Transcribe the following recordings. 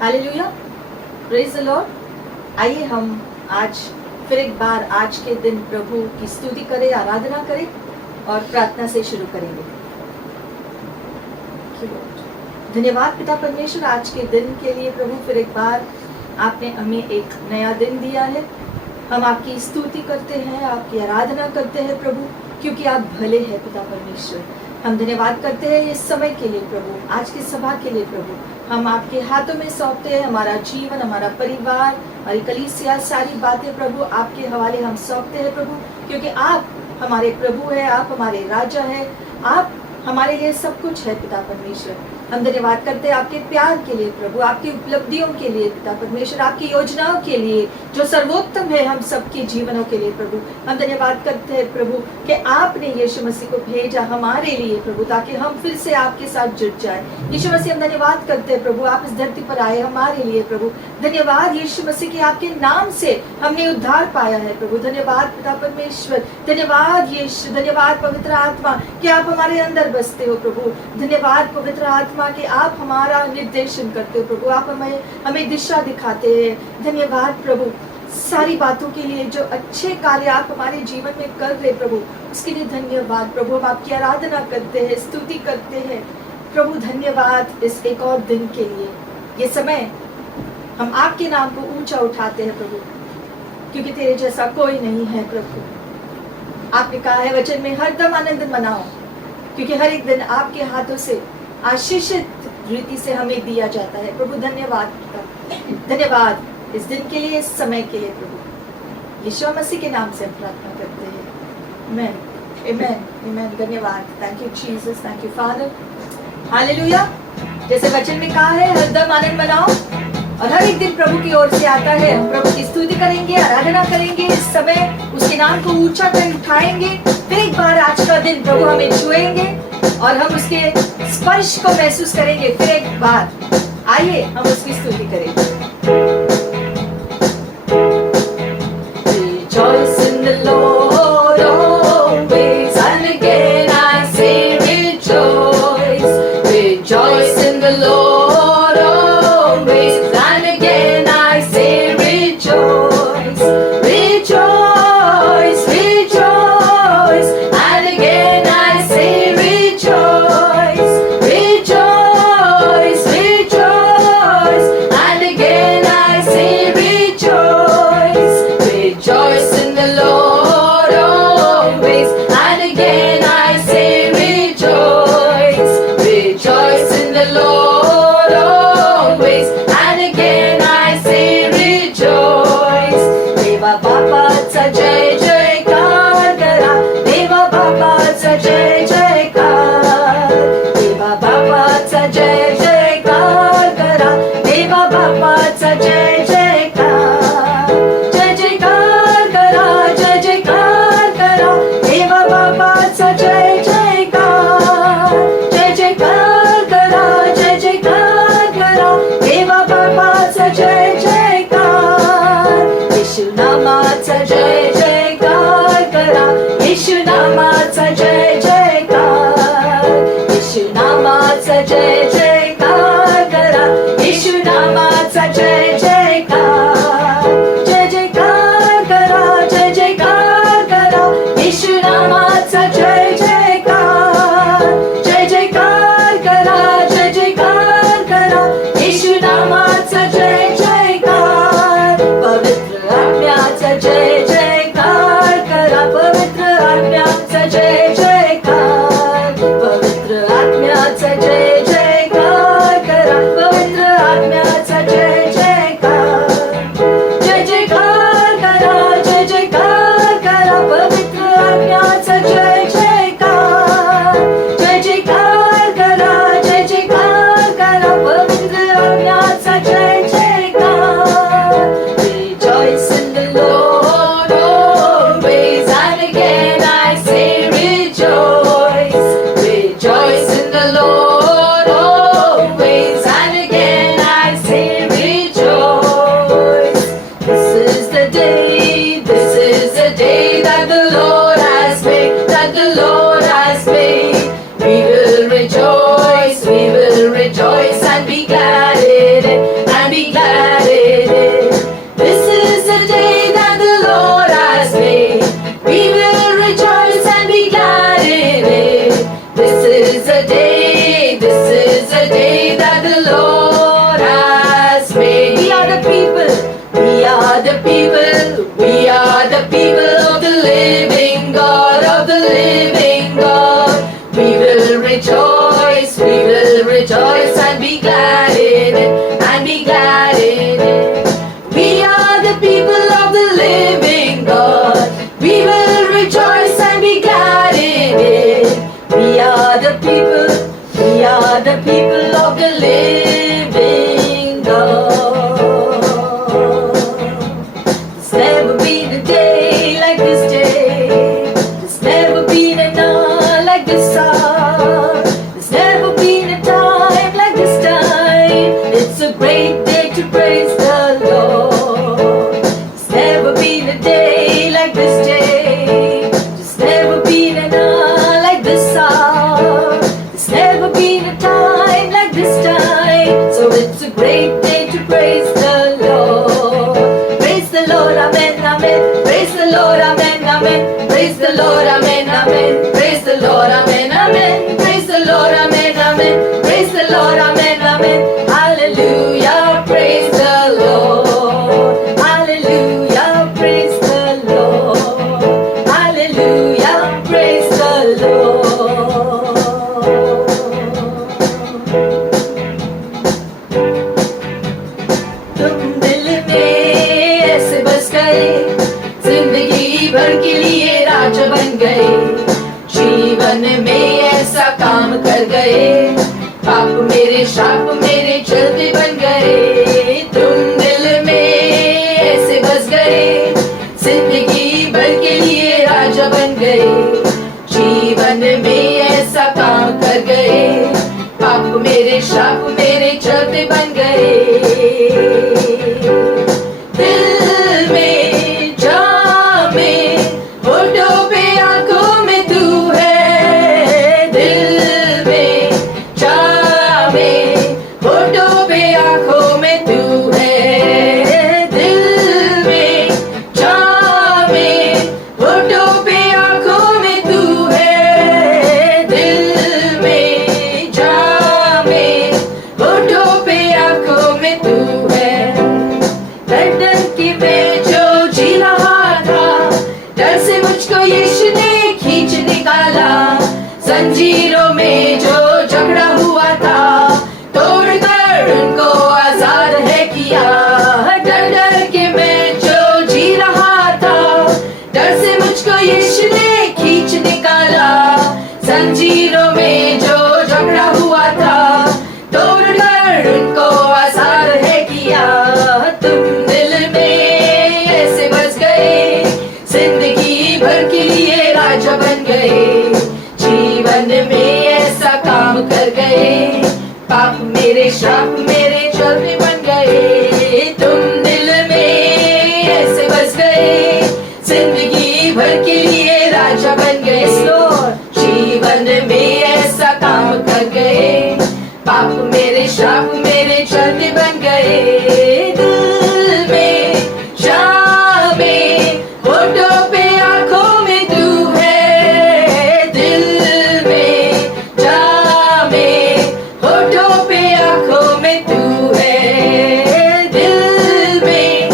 Hallelujah, praise the Lord. आइए हम आज फिर एक बार आज के दिन प्रभु की स्तुति करें, आराधना करें और प्रार्थना से शुरू करेंगे। धन्यवाद पिता परमेश्वर आज के दिन के लिए। प्रभु फिर एक बार आपने हमें एक नया दिन दिया है। हम आपकी स्तुति करते हैं, आपकी आराधना करते हैं प्रभु, क्योंकि आप भले हैं पिता परमेश्वर। हम धन्यवाद करते हैं इस समय के लिए प्रभु, आज की सभा के लिए प्रभु। हम आपके हाथों में सौंपते हैं हमारा जीवन, हमारा परिवार, हमारी कलीसिया, सारी बातें प्रभु आपके हवाले हम सौंपते हैं प्रभु, क्योंकि आप हमारे प्रभु है, आप हमारे राजा है, आप हमारे लिए सब कुछ है पिता परमेश्वर। हम धन्यवाद करते हैं आपके प्यार के लिए प्रभु, आपकी उपलब्धियों के लिए पिता परमेश्वर, आपकी योजनाओं के लिए जो सर्वोत्तम है हम सबके जीवनों के लिए प्रभु। हम धन्यवाद करते हैं प्रभु कि आपने यीशु मसीह को भेजा हमारे लिए प्रभु, ताकि हम फिर से आपके साथ जुड़ जाए। यीशु मसीह हम धन्यवाद करते हैं प्रभु, आप इस धरती पर आए हमारे लिए प्रभु। धन्यवाद यीशु मसीह के आपके नाम से हमने उद्धार पाया है प्रभु। धन्यवाद पिता परमेश्वर, धन्यवाद यीशु, धन्यवाद पवित्र आत्मा कि आप हमारे अंदर बसते हो प्रभु। धन्यवाद पवित्र आत्मा कि आप हमारा निर्देशन करते हो प्रभु, आप हमें दिशा दिखाते हैं। धन्यवाद प्रभु सारी बातों के लिए, जो अच्छे कार्य आप हमारे जीवन में कर रहे प्रभु, उसके लिए धन्यवाद प्रभु। हम आपकी आराधना करते हैं, स्तुति करते हैं प्रभु। धन्यवाद इस एक और दिन के लिए। ये समय हम आपके नाम को ऊंचा उठाते हैं प्रभु, क्योंकि तेरे जैसा कोई नहीं है प्रभु। आपने कहा है वचन में, हरदम आनंद मनाओ, क्योंकि हर एक दिन आपके हाथों से आशीषित रीति से हमें दिया जाता है प्रभु। धन्यवाद, धन्यवाद इस दिन के लिए, इस समय के लिए प्रभु। यीशु मसीह के नाम से हम प्रार्थना करते हैं, आमेन, आमेन, आमेन। धन्यवाद, thank you Jesus, thank you father. Hallelujah. जैसे वचन में कहा है, हरदम आनंद मनाओ, और हर एक दिन प्रभु की ओर से आता है। हम प्रभु की स्तुति करेंगे, आराधना करेंगे, इस समय उसके नाम को ऊंचा कर उठाएंगे। फिर एक बार आज का दिन प्रभु हमें छुएंगे और हम उसके स्पर्श को महसूस करेंगे। फिर एक बार आइए हम उसकी स्तुति करेंगे। Rejoice in the Lord always, and again I say rejoice. Rejoice in the Lord always, and again I say rejoice. Rejoice, rejoice, and again I say rejoice. Rejoice, rejoice, and again I say rejoice. Rejoice in the Lord people of the living God. There's never been a day like this day. There's never been an hour like this hour. There's never been a time like this time. It's a great day to praise the Lord. There's never been a day like this day. There's never been an hour like this hour. There's never been a time like this time. So it's a great day to praise the Lord. Praise the Lord, amen, amen. Praise the Lord, amen, amen. Praise the Lord, amen, amen. Praise the Lord, amen, amen. Praise the Lord, amen, amen. Praise the Lord, amen, amen. Hallelujah, praise the Lord. Hallelujah, praise the Lord. Hallelujah, praise the Lord. तुम दिल में ऐसे बस गए, जिंदगी भर के लिए राजा बन गए, जीवन में ऐसा काम कर गए, पाप मेरे शाप मेरे चलते बन गए। तुम दिल में ऐसे बस गए, जिंदगी भर के लिए राजा बन गए, जीवन में ऐसा काम कर गए, पाप मेरे शाप मेरे चलते बन गए। दिल में जामे होठों पे आंखों में तू है, दिल में जामे होठों पे आंखों में तू है, दिल में जामे होठों पे आंखों में तू है, दिल में जामे होठों पे आंखों में तू है। लंदन की मैं जो जी रहा था, डर से मुझको यीशु ने खींच निकाला, जंजीरों में जो झगड़ा हुआ था, तोड़कर उनको आजाद है किया। डर डर के मैं जो जी रहा था, डर से मुझको यीशु ने खींच निकाला, जंजीरों में जो झगड़ा हुआ था, तोड़कर उनको आजाद है किया। तुम दिल में ऐसे बस गए, जिंदगी भर के लिए राजा बन गए, जीवन में ऐसा काम कर गए, पाप मेरे शाप मेरे चलते बन गए। तुम दिल में ऐसे बस गए, जिंदगी भर के लिए राजा बन गए, जीवन में ऐसा काम कर गए, पाप मेरे शाप मेरे चलते बन गए। दिल में जामे होठों पे आंखों में तू है, दिल में जामे होठों पे आंखों में तू है, दिल में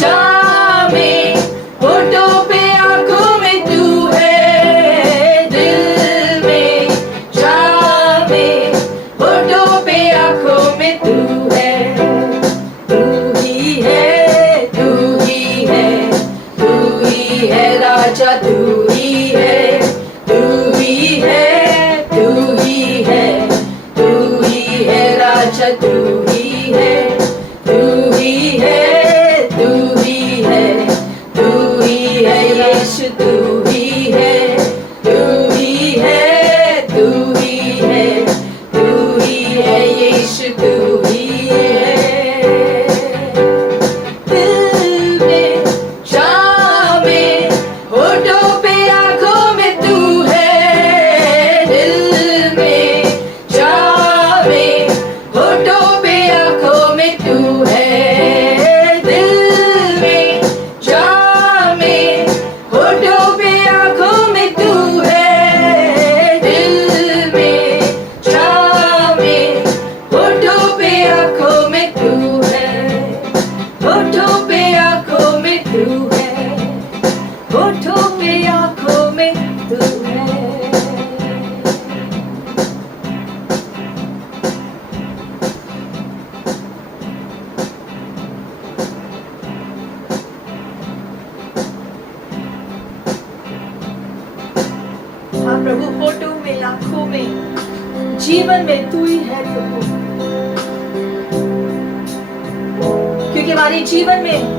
जामे होठों पे आंखों में तू है, दिल में जामे होठों पे आंखों में तू है। जीवन में तू ही है प्रभु, क्योंकि हमारे जीवन में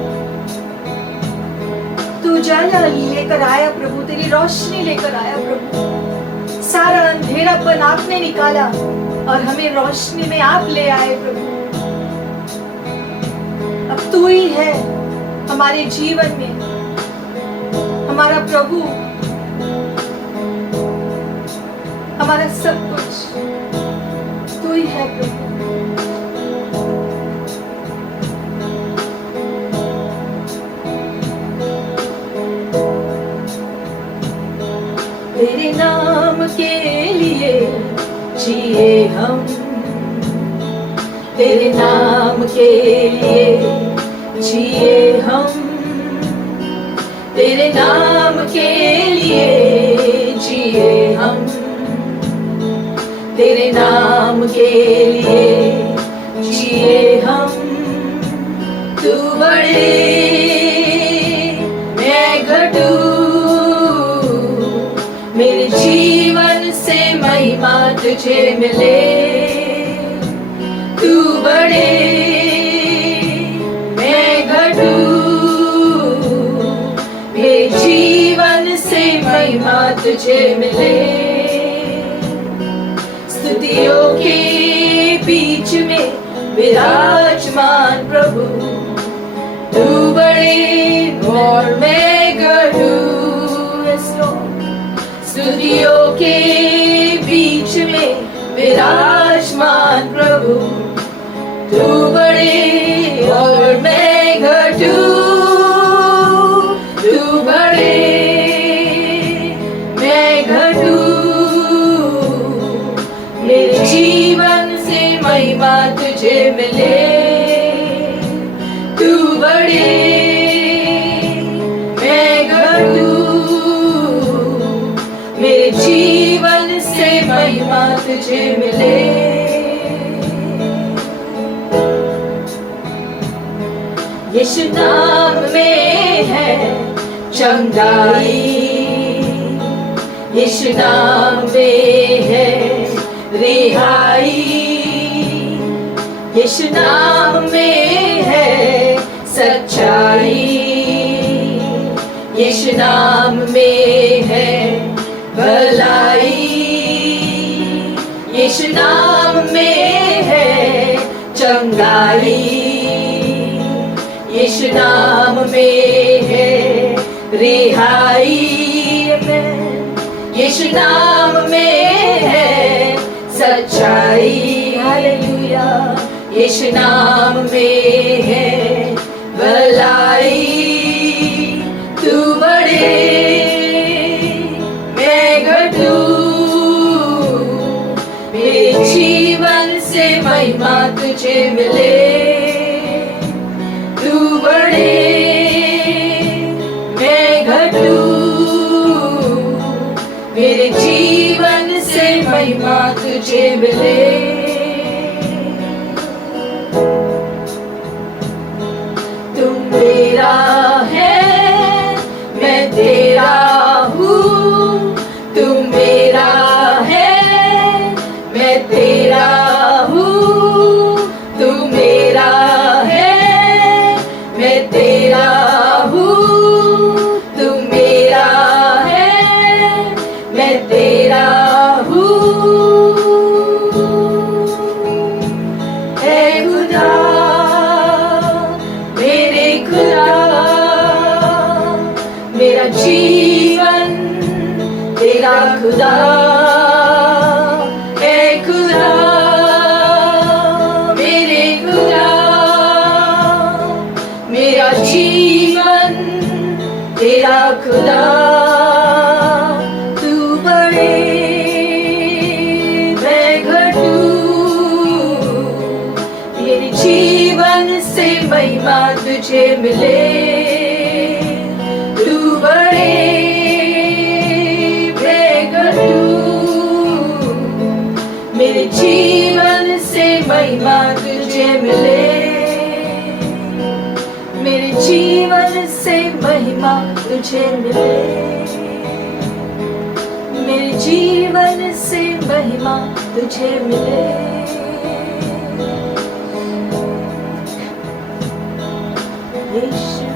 तू उजाला लेकर आया प्रभु, तेरी रोशनी लेकर आया प्रभु। सारा अंधेरापन आपने निकाला और हमें रोशनी में आप ले आए प्रभु। अब तू ही है हमारे जीवन में हमारा प्रभु, हमारा सब कुछ तू ही है प्रभु। तेरे नाम के लिए जिए हम, तेरे नाम के लिए जिए हम, तेरे नाम के लिए जिए हम, तेरे नाम के लिए जिए हम। तू बड़े मैं घटू, मेरे जीवन से महिमा तुझे मिले। तू बड़े मैं घटू, मेरे जीवन से महिमा तुझे मिले। स्तुतियों के बीच में विराजमान प्रभु, तू बड़े और मैं घटू। स्तुतियों के बीच में विराजमान प्रभु, तू बड़े और मैं घटू। तू बड़े मैं घटू, मेरे जीवन से महिमा तुझे मिले। तू बड़े मैं घटू, मेरे जीवन से महिमा तुझे मिले। यीशु नाम में है चंगाई, यीशु नाम में है रिहाई, यीशु नाम में है सच्चाई, यीशु नाम में है भलाई, यीशु नाम में है चंगाई, यीशु नाम में है रिहाई, यीशु नाम में है सच्चाई। हालेलुया। यीशु नाम में है भलाई। तू बड़े मैं घटू, मेरे जीवन से महिमा तुझे मिले। तू बड़े मैं घटू, मेरे जीवन से महिमा तुझे मिले। तुम मेरा है मैं तेरा हूँ, तुम मेरा है मैं तेरा हूँ, तुम मेरा है मैं तेरा हूँ, तुम मेरा है मैं तेरा हूँ। है खुदा मेरे खुदा, मेरा जीवन तेरा खुदा है। खुदा मेरे खुदा, मेरा जीवन तेरा खुदा। तू बड़े मैं घटू, मेरे जीवन से महिमा तुझे मिले। तू बड़े मैं घटू, मेरे जीवन से महिमा तुझे मिले। मेरे जीवन से महिमा तुझे मिले, मेरे जीवन से महिमा तुझे मिले। यीशु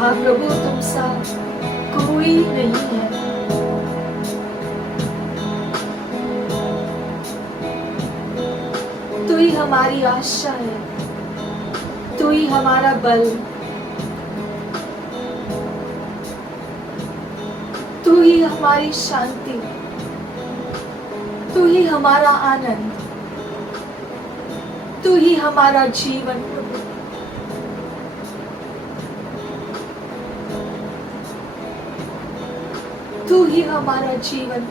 हाँ प्रभु, तुम सा कोई नहीं है। तू ही हमारी आशा है, तू ही हमारा बल, तू ही हमारी शांति, तू ही हमारा आनंद, तू ही हमारा जीवन प्रभु। तू ही हमारा जीवन।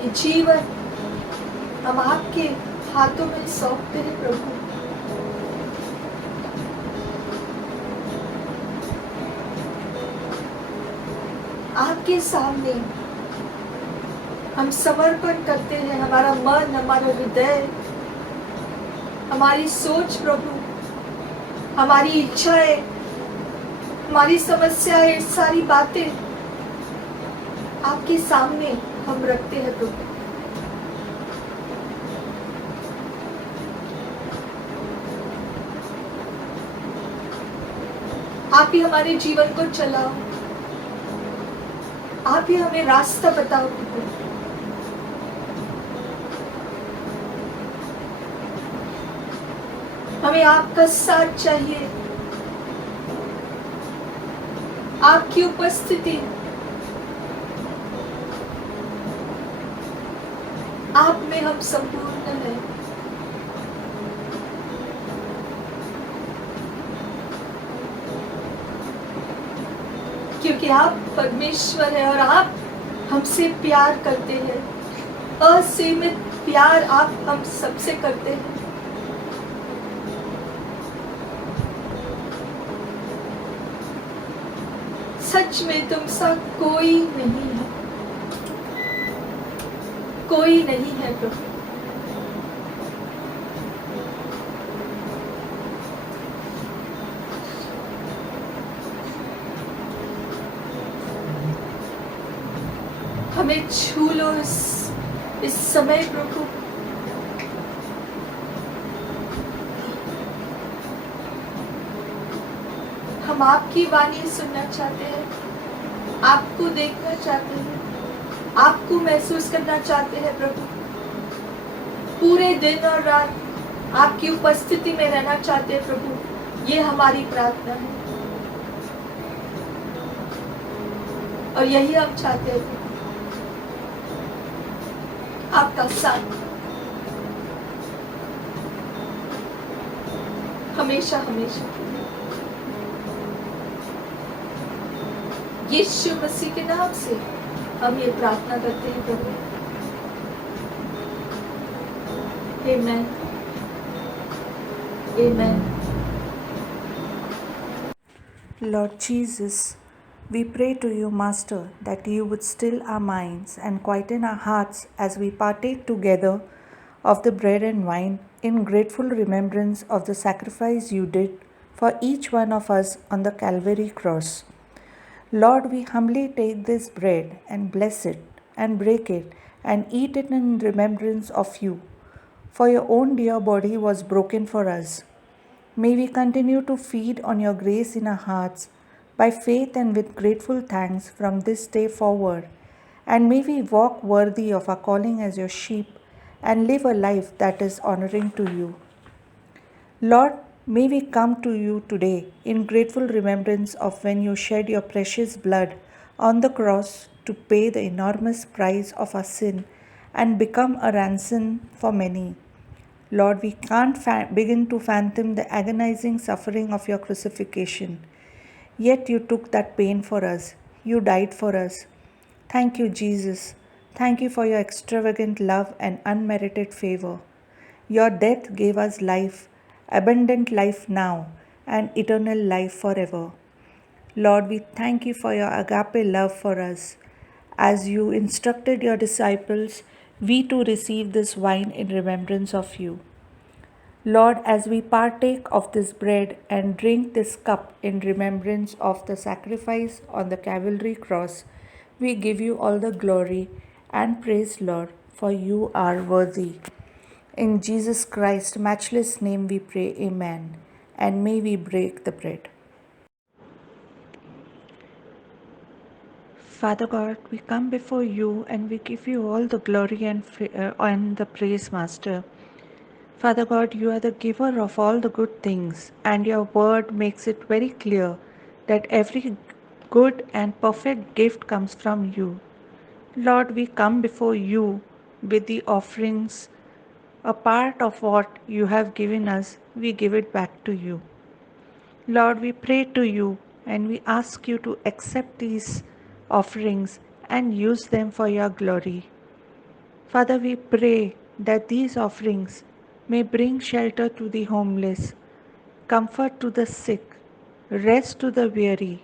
ये जीवन हम आपके हाथों में सौंपते हैं प्रभु। आपके सामने हम समर्पण करते हैं हमारा मन, हमारा हृदय, हमारी सोच प्रभु, हमारी इच्छाएं, हमारी समस्याएं, सारी बातें आपके सामने हम रखते हैं प्रभु। आप ही हमारे जीवन को चलाओ, आप ही हमें रास्ता बताओ प्रभु। हमें आपका साथ चाहिए, आपकी उपस्थिति, आप में हम संपूर्ण हैं। क्योंकि आप परमेश्वर हैं और आप हमसे प्यार करते हैं, असीमित प्यार आप हम सबसे करते हैं। सच में तुम सा कोई नहीं है, कोई नहीं है प्रभु। हमें छू लो इस समय प्रभु। हम आपकी वाणी सुनना चाहते हैं, आपको देखना चाहते हैं, आपको महसूस करना चाहते हैं प्रभु। पूरे दिन और रात आपकी उपस्थिति में रहना चाहते हैं प्रभु। ये हमारी प्रार्थना है और यही हम चाहते हैं, आपका साथ हमेशा हमेशा। यीशु मसीह के नाम से हम ये प्रार्थना करते हैं प्रभु। आमेन, आमेन। Lord Jesus, we pray to you, Master, that you would still our minds and quieten our hearts as we partake together of the bread and wine in grateful remembrance of the sacrifice you did for each one of us on the Calvary cross. Lord, we humbly take this bread and bless it and break it and eat it in remembrance of you, for your own dear body was broken for us. May we continue to feed on your grace in our hearts by faith and with grateful thanks from this day forward. And may we walk worthy of our calling as your sheep and live a life that is honoring to you. Lord, may we come to you today in grateful remembrance of when you shed your precious blood on the cross to pay the enormous price of our sin and become a ransom for many. Lord, we can't begin to fathom the agonizing suffering of your crucifixion. Yet you took that pain for us. You died for us. Thank you, Jesus. Thank you for your extravagant love and unmerited favor. Your death gave us life, abundant life now, and eternal life forever. Lord, we thank you for your agape love for us. As you instructed your disciples, we too receive this wine in remembrance of you. Lord, as we partake of this bread and drink this cup in remembrance of the sacrifice on the Calvary cross, we give you all the glory and praise, Lord, for you are worthy. In Jesus Christ's matchless name we pray, amen. And may we break the bread. Father God, we come before you and we give you all the glory and the praise, Master. Father God, you are the giver of all the good things, and your word makes it very clear that every good and perfect gift comes from you. Lord, we come before you with the offerings. A part of what you have given us, we give it back to you. Lord, we pray to you and we ask you to accept these offerings and use them for your glory. Father, we pray that these offerings may bring shelter to the homeless, comfort to the sick, rest to the weary,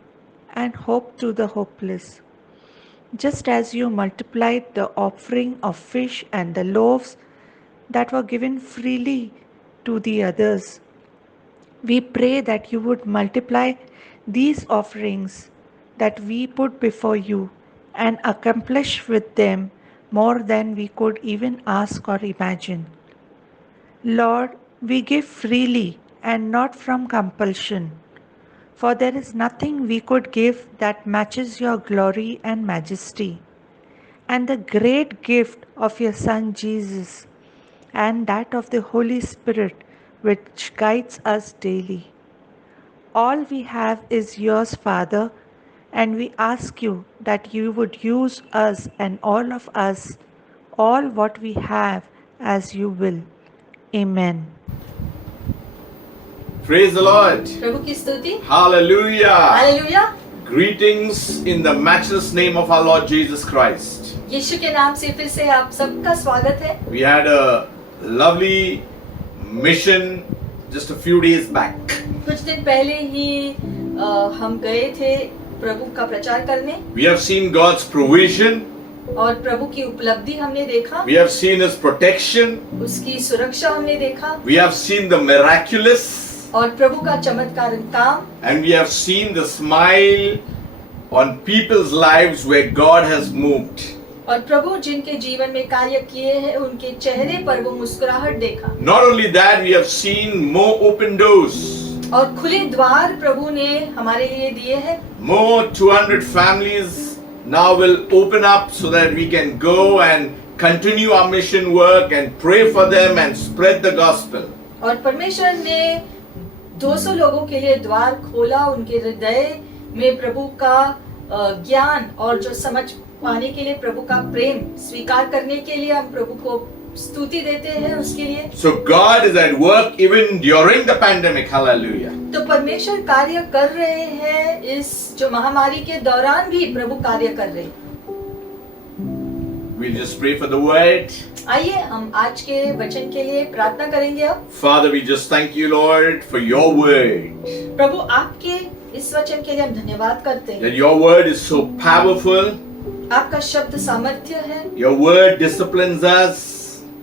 and hope to the hopeless. Just as you multiplied the offering of fish and the loaves that were given freely to the others, we pray that you would multiply these offerings that we put before you and accomplish with them more than we could even ask or imagine. Lord, we give freely and not from compulsion, for there is nothing we could give that matches your glory and majesty, and the great gift of your Son Jesus, and that of the Holy Spirit which guides us daily. All we have is yours, Father, and we ask you that you would use us and all of us, all what we have, as you will. Amen. Praise the Lord. प्रभु की स्तुति। Hallelujah. Hallelujah. Greetings in the matchless name of our Lord Jesus Christ. यीशु के नाम से फिर से आप सबका स्वागत है। We had a lovely mission just a few days back. कुछ दिन पहले ही हम गए थे प्रभु का प्रचार करने We have seen God's provision. और प्रभु की उपलब्धि हमने देखा, We have seen His protection. उसकी सुरक्षा हमने देखा We have seen the miraculous. और प्रभु का चमत्कार काम, And we have seen the smile on people's lives where God has moved. और प्रभु जिनके जीवन में कार्य किए हैं उनके चेहरे पर वो मुस्कुराहट देखा। Not only that, we have seen more open doors. और खुले द्वार प्रभु ने हमारे लिए दिए हैं। More 200 families now will open up so that we can go and continue our mission work and pray for them and spread the gospel. और परमेश्वर ने 200 लोगों के लिए द्वार खोला, उनके हृदय में प्रभु का ज्ञान और जो समझ पाने के लिए, प्रभु का प्रेम स्वीकार करने के लिए हम प्रभु को स्तुति देते हैं उसके लिए। So God is at work even during the pandemic. Hallelujah. तो परमेश्वर कार्य कर रहे हैं, इस जो महामारी के दौरान भी प्रभु कार्य कर रहे हैं। We'll just pray for the word. आइए हम आज के वचन के लिए प्रार्थना करेंगे अब। Father, we just thank you, Lord, for your word. प्रभु आपके इस वचन के लिए हम धन्यवाद करते हैं। That your word is so powerful. आपका शब्द सामर्थ्य है, Your word disciplines us.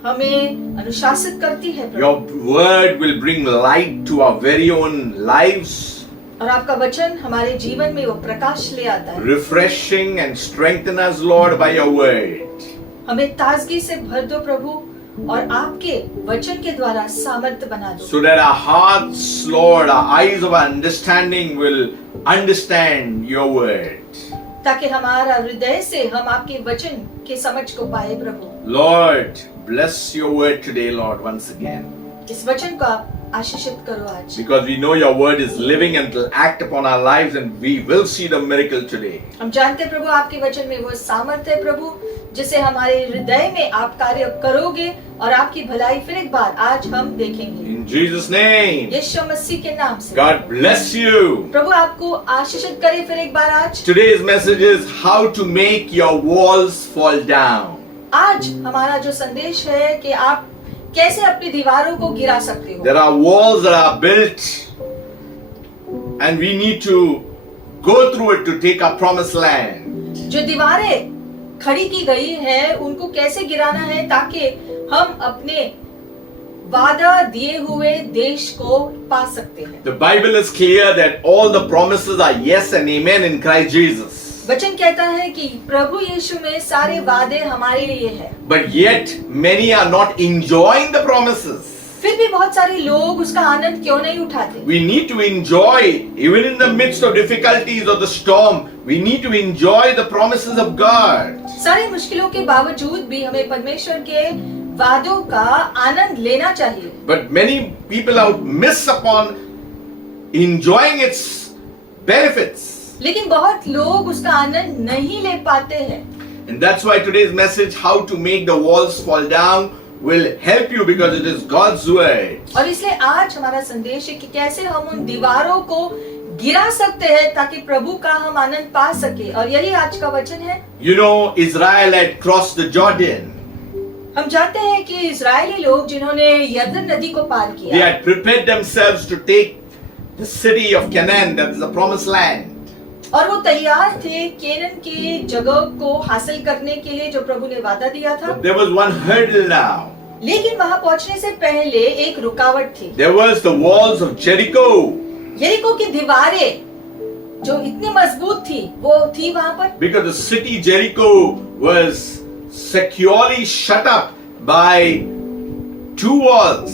हमें अनुशासित करती है Your Prabhu. word will bring light to our very own lives. और आपका वचन हमारे जीवन में वो प्रकाश ले आता है। Refreshing and strengthen us, Lord, by your word. हमें ताजगी से भर दो प्रभु और आपके वचन के द्वारा सामर्थ्य बना दो। So that our hearts, Lord, our eyes of our understanding will understand your word. ताकि हमारा हृदय से हम आपके वचन के समझ को पाए प्रभु। Lord, bless your word today, Lord, once again. इस वचन को आप आशीषित करो आज। Because we know your word is living and will act upon our lives and we will see the miracle today. हम जानते हैं प्रभु आपके वचन में वो सामर्थ्य है प्रभु, जिसे हमारे हृदय में आप कार्य करोगे और आपकी भलाई फिर एक बार आज हम देखेंगे। In Jesus' name. यीशु मसीह के नाम से। God bless you. प्रभु आपको आशीषित करे फिर एक बार आज। Today's message is how to make your walls fall down. आज हमारा जो संदेश है कि आप कैसे अपनी दीवारों को गिरा सकते हो। There are walls that are built and we need to go through it to take our promised land. जो दीवारें खड़ी की गई है उनको कैसे गिराना है ताकि हम अपने वादा दिए हुए देश को पा सकते हैं। The Bible is clear that all the promises are yes and amen in Christ Jesus. वचन कहता है कि प्रभु यीशु में सारे वादे हमारे लिए हैं। But yet many are not enjoying the promises. फिर भी बहुत सारे लोग उसका आनंद क्यों नहीं उठाते? We need to enjoy, even in the midst of difficulties or the storm, we need to enjoy the promises of God. सारी मुश्किलों के बावजूद भी हमें परमेश्वर के वादों का आनंद लेना चाहिए। But many people out miss upon enjoying its benefits. लेकिन बहुत लोग उसका आनंद नहीं ले पाते हैं। And that's why today's message, how to make the walls fall down, will help you because it is God's word. और इसलिए आज हमारा संदेश है कि कैसे हम उन दीवारों को गिरा सकते हैं ताकि प्रभु का हम आनंद पा सके, और यही आज का वचन है। You know, Israel had crossed the Jordan. हम जानते हैं कि इजरायली लोग जिन्होंने यरदन नदी को पार They किया, had prepared themselves to take the city of Canaan, that is the promised land. और वो तैयार थे केनन की जगह को हासिल करने के लिए जो प्रभु ने वादा दिया था। But there was one hurdle now. लेकिन वहां पहुंचने से पहले एक रुकावट थी। There was the walls of Jericho. यरीको की दीवारें जो इतनी मजबूत थी, वो थी वहां पर, Because the city Jericho was securely shut up by two walls.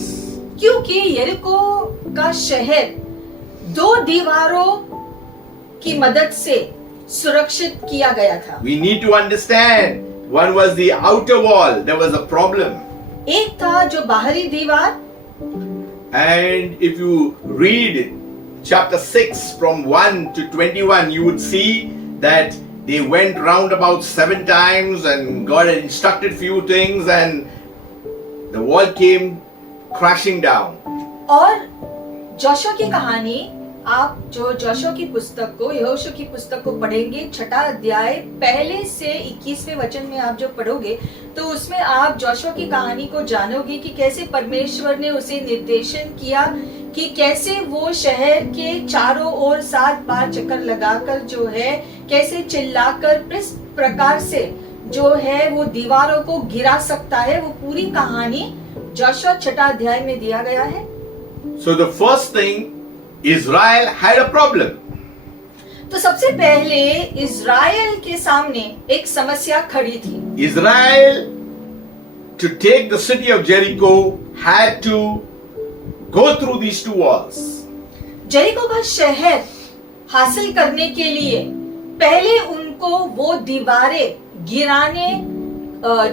क्योंकि यरीको का शहर दो दीवारों की मदद से सुरक्षित किया गया था। We need to understand. One was the outer wall. There was a problem. एक था जो बाहरी दीवार, And if you read chapter 6 from 1 to 21, you would see that they went round about 7 times and God had instructed few things and the wall came crashing down. और Joshua की कहानी, आप जो जोशुआ की पुस्तक को, यहोशू की पुस्तक को पढ़ेंगे, 6ठा अध्याय पहले से 21वें वचन में आप जो पढ़ोगे तो उसमें आप जोशुआ की कहानी को जानोगे कि कैसे परमेश्वर ने उसे निर्देशन किया कि कैसे वो शहर के चारों ओर 7 बार चक्कर लगाकर जो है, कैसे चिल्लाकर किस प्रकार से जो है वो दीवारों को गिरा सकता है। वो पूरी कहानी जोशुआ 6ठा अध्याय में दिया गया है। So the first thing, Israel had a problem. तो सबसे पहले इजराइल के सामने एक समस्या खड़ी थी। Israel, to take the city of Jericho, had to go through these two walls. Jericho का शहर हासिल करने के लिए पहले उनको वो दीवारें गिराने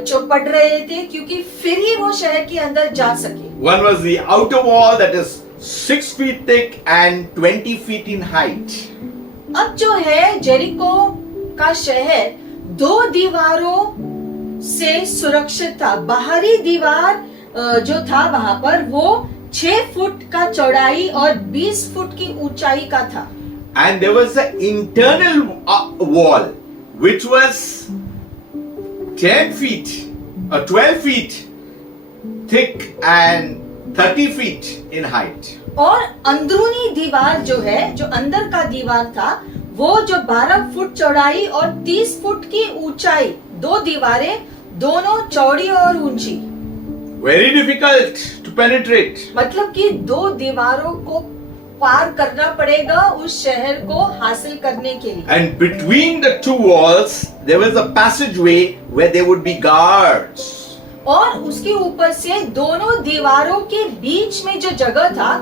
जो पड़ रहे थे, क्योंकि फिर ही वो शहर के अंदर जा सके। One was the outer wall that is 6 feet thick and 20 feet in height. अब जो है जेरिको का शहर 2 दीवारों से सुरक्षित था। बाहरी दीवार जो था वहां पर वो 6 फुट का चौड़ाई और 20 फुट की ऊंचाई का था। And there was an internal wall which was 10 feet or 12 feet thick and 30 feet in height. और अंदरूनी दीवार जो है, जो अंदर का दीवार था, वो जो 12 फुट चौड़ाई और 30 फुट की ऊंचाई, 2 दीवारें, दोनों चौड़ी और ऊंची। Very difficult to penetrate. मतलब कि 2 दीवारों को पार करना पड़ेगा उस शहर को हासिल करने के लिए। And between the two walls, there was a passageway where there would be guards. और उसके ऊपर से दोनों दीवारों के बीच में जो जगह था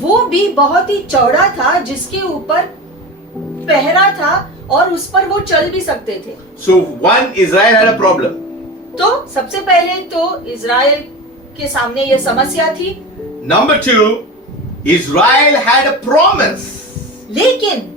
वो भी बहुत ही चौड़ा था, जिसके ऊपर पहरा था और उस पर वो चल भी सकते थे। So one, Israel had a problem. तो सबसे पहले तो इजराइल के सामने ये समस्या थी। Number 2, Israel had a promise. लेकिन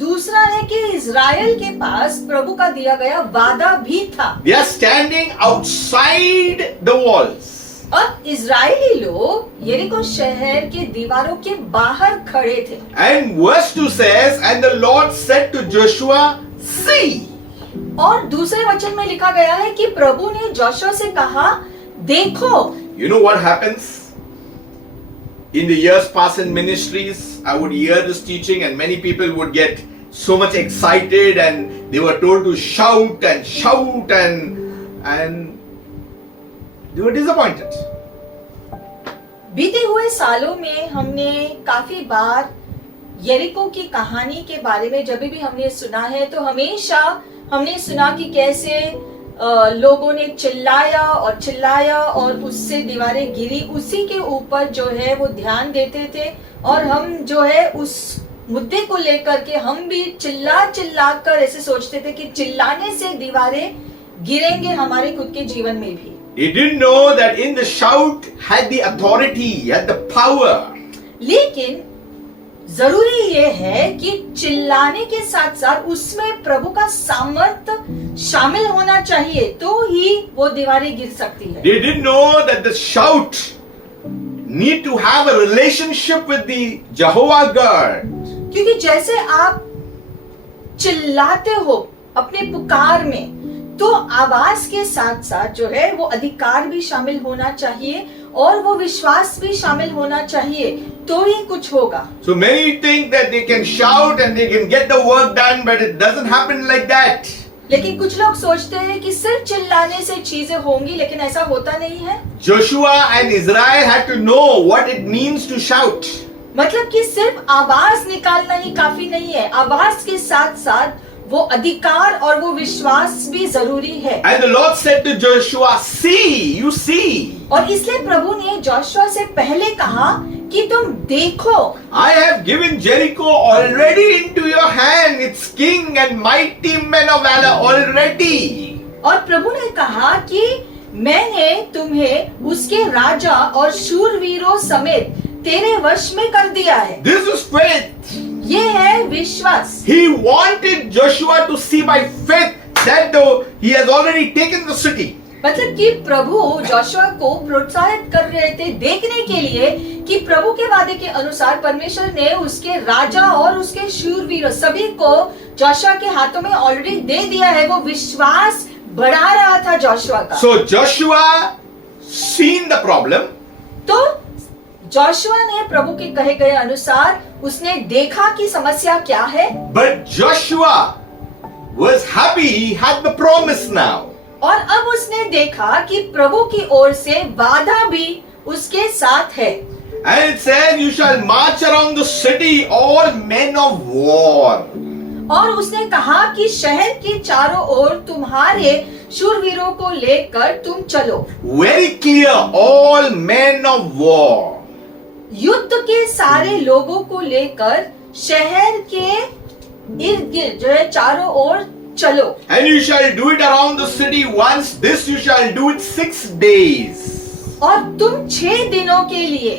दूसरा है कि इजराइल के पास प्रभु का दिया गया वादा भी था। They are standing outside the walls. अब इजरायली लोग यरीको शहर के दीवारों के बाहर खड़े थे। And verse 2 says, and the Lord said to Joshua, see. और दूसरे वचन में लिखा गया है कि प्रभु ने जोशुआ से कहा, देखो। You know what happens? In the years past in ministries, I would hear this teaching and many people would get so much excited and they were told to shout and they were disappointed. बीते हुए सालों में हमने काफी बार यरीको की कहानी के बारे में जब भी हमने सुना है तो हमेशा हमने सुना कि कैसे लोगों ने चिल्लाया और उससे दीवारें गिरी, उसी के ऊपर जो है वो ध्यान देते थे। और हम जो है उस मुद्दे को लेकर के हम भी चिल्ला कर ऐसे सोचते थे कि चिल्लाने से दीवारें गिरेंगे हमारे खुद के जीवन में भी। He didn't know that in the shout had the authority, had the power. लेकिन जरूरी ये है कि चिल्लाने के साथ साथ उसमें प्रभु का सामर्थ शामिल होना चाहिए, तो ही वो दीवारें गिर सकती है। They didn't know that the shout need to have a relationship with the Jehovah God. क्योंकि जैसे आप चिल्लाते हो अपने पुकार में, तो आवाज के साथ साथ जो है वो अधिकार भी शामिल होना चाहिए और वो विश्वास भी शामिल होना चाहिए, तो ही कुछ होगा। So many think that they can shout and they can get the work done, but it doesn't happen like that. लेकिन कुछ लोग सोचते हैं कि सिर्फ चिल्लाने से चीजें होंगी, लेकिन ऐसा होता नहीं है। Joshua and Israel had to know what it means to shout. मतलब कि सिर्फ आवाज निकालना ही काफी नहीं है, आवाज के साथ साथ वो अधिकार और वो विश्वास भी जरूरी है। And the Lord said to Joshua, see, you see. और इसलिए प्रभु ने जोशुआ से पहले कहा कि तुम देखो, I have given Jericho already into your hand, its king and mighty men of valor already. और प्रभु ने कहा कि मैंने तुम्हें उसके राजा और शूरवीरों समेत तेरे वश में कर दिया है। This is faith. ये है विश्वास। He wanted Joshua to see by faith that though he has already taken the city. मतलब कि प्रभु जोशुआ को प्रोत्साहित कर रहे थे देखने के लिए कि प्रभु के वादे के अनुसार परमेश्वर ने उसके राजा और उसके शूरवीरों सभी को जोशुआ के हाथों में ऑलरेडी दे दिया है। वो विश्वास बढ़ा रहा था जोशुआ का। So Joshua seen the problem. तो जोशुआ ने प्रभु के कहे गए अनुसार उसने देखा कि समस्या क्या है। But Joshua was happy he had the promise now. और अब उसने देखा कि प्रभु की ओर से वादा भी उसके साथ है। And it says, you shall march around the city, all men of war. और उसने कहा कि शहर के चारों ओर तुम्हारे शूरवीरों को लेकर तुम चलो। Very clear, all men of war. युद्ध के सारे लोगों को लेकर शहर के इर्द गिर्द जो है चारों ओर चलो। And you shall do it around the city once. This you shall do it 6 days. और तुम 6 दिनों के लिए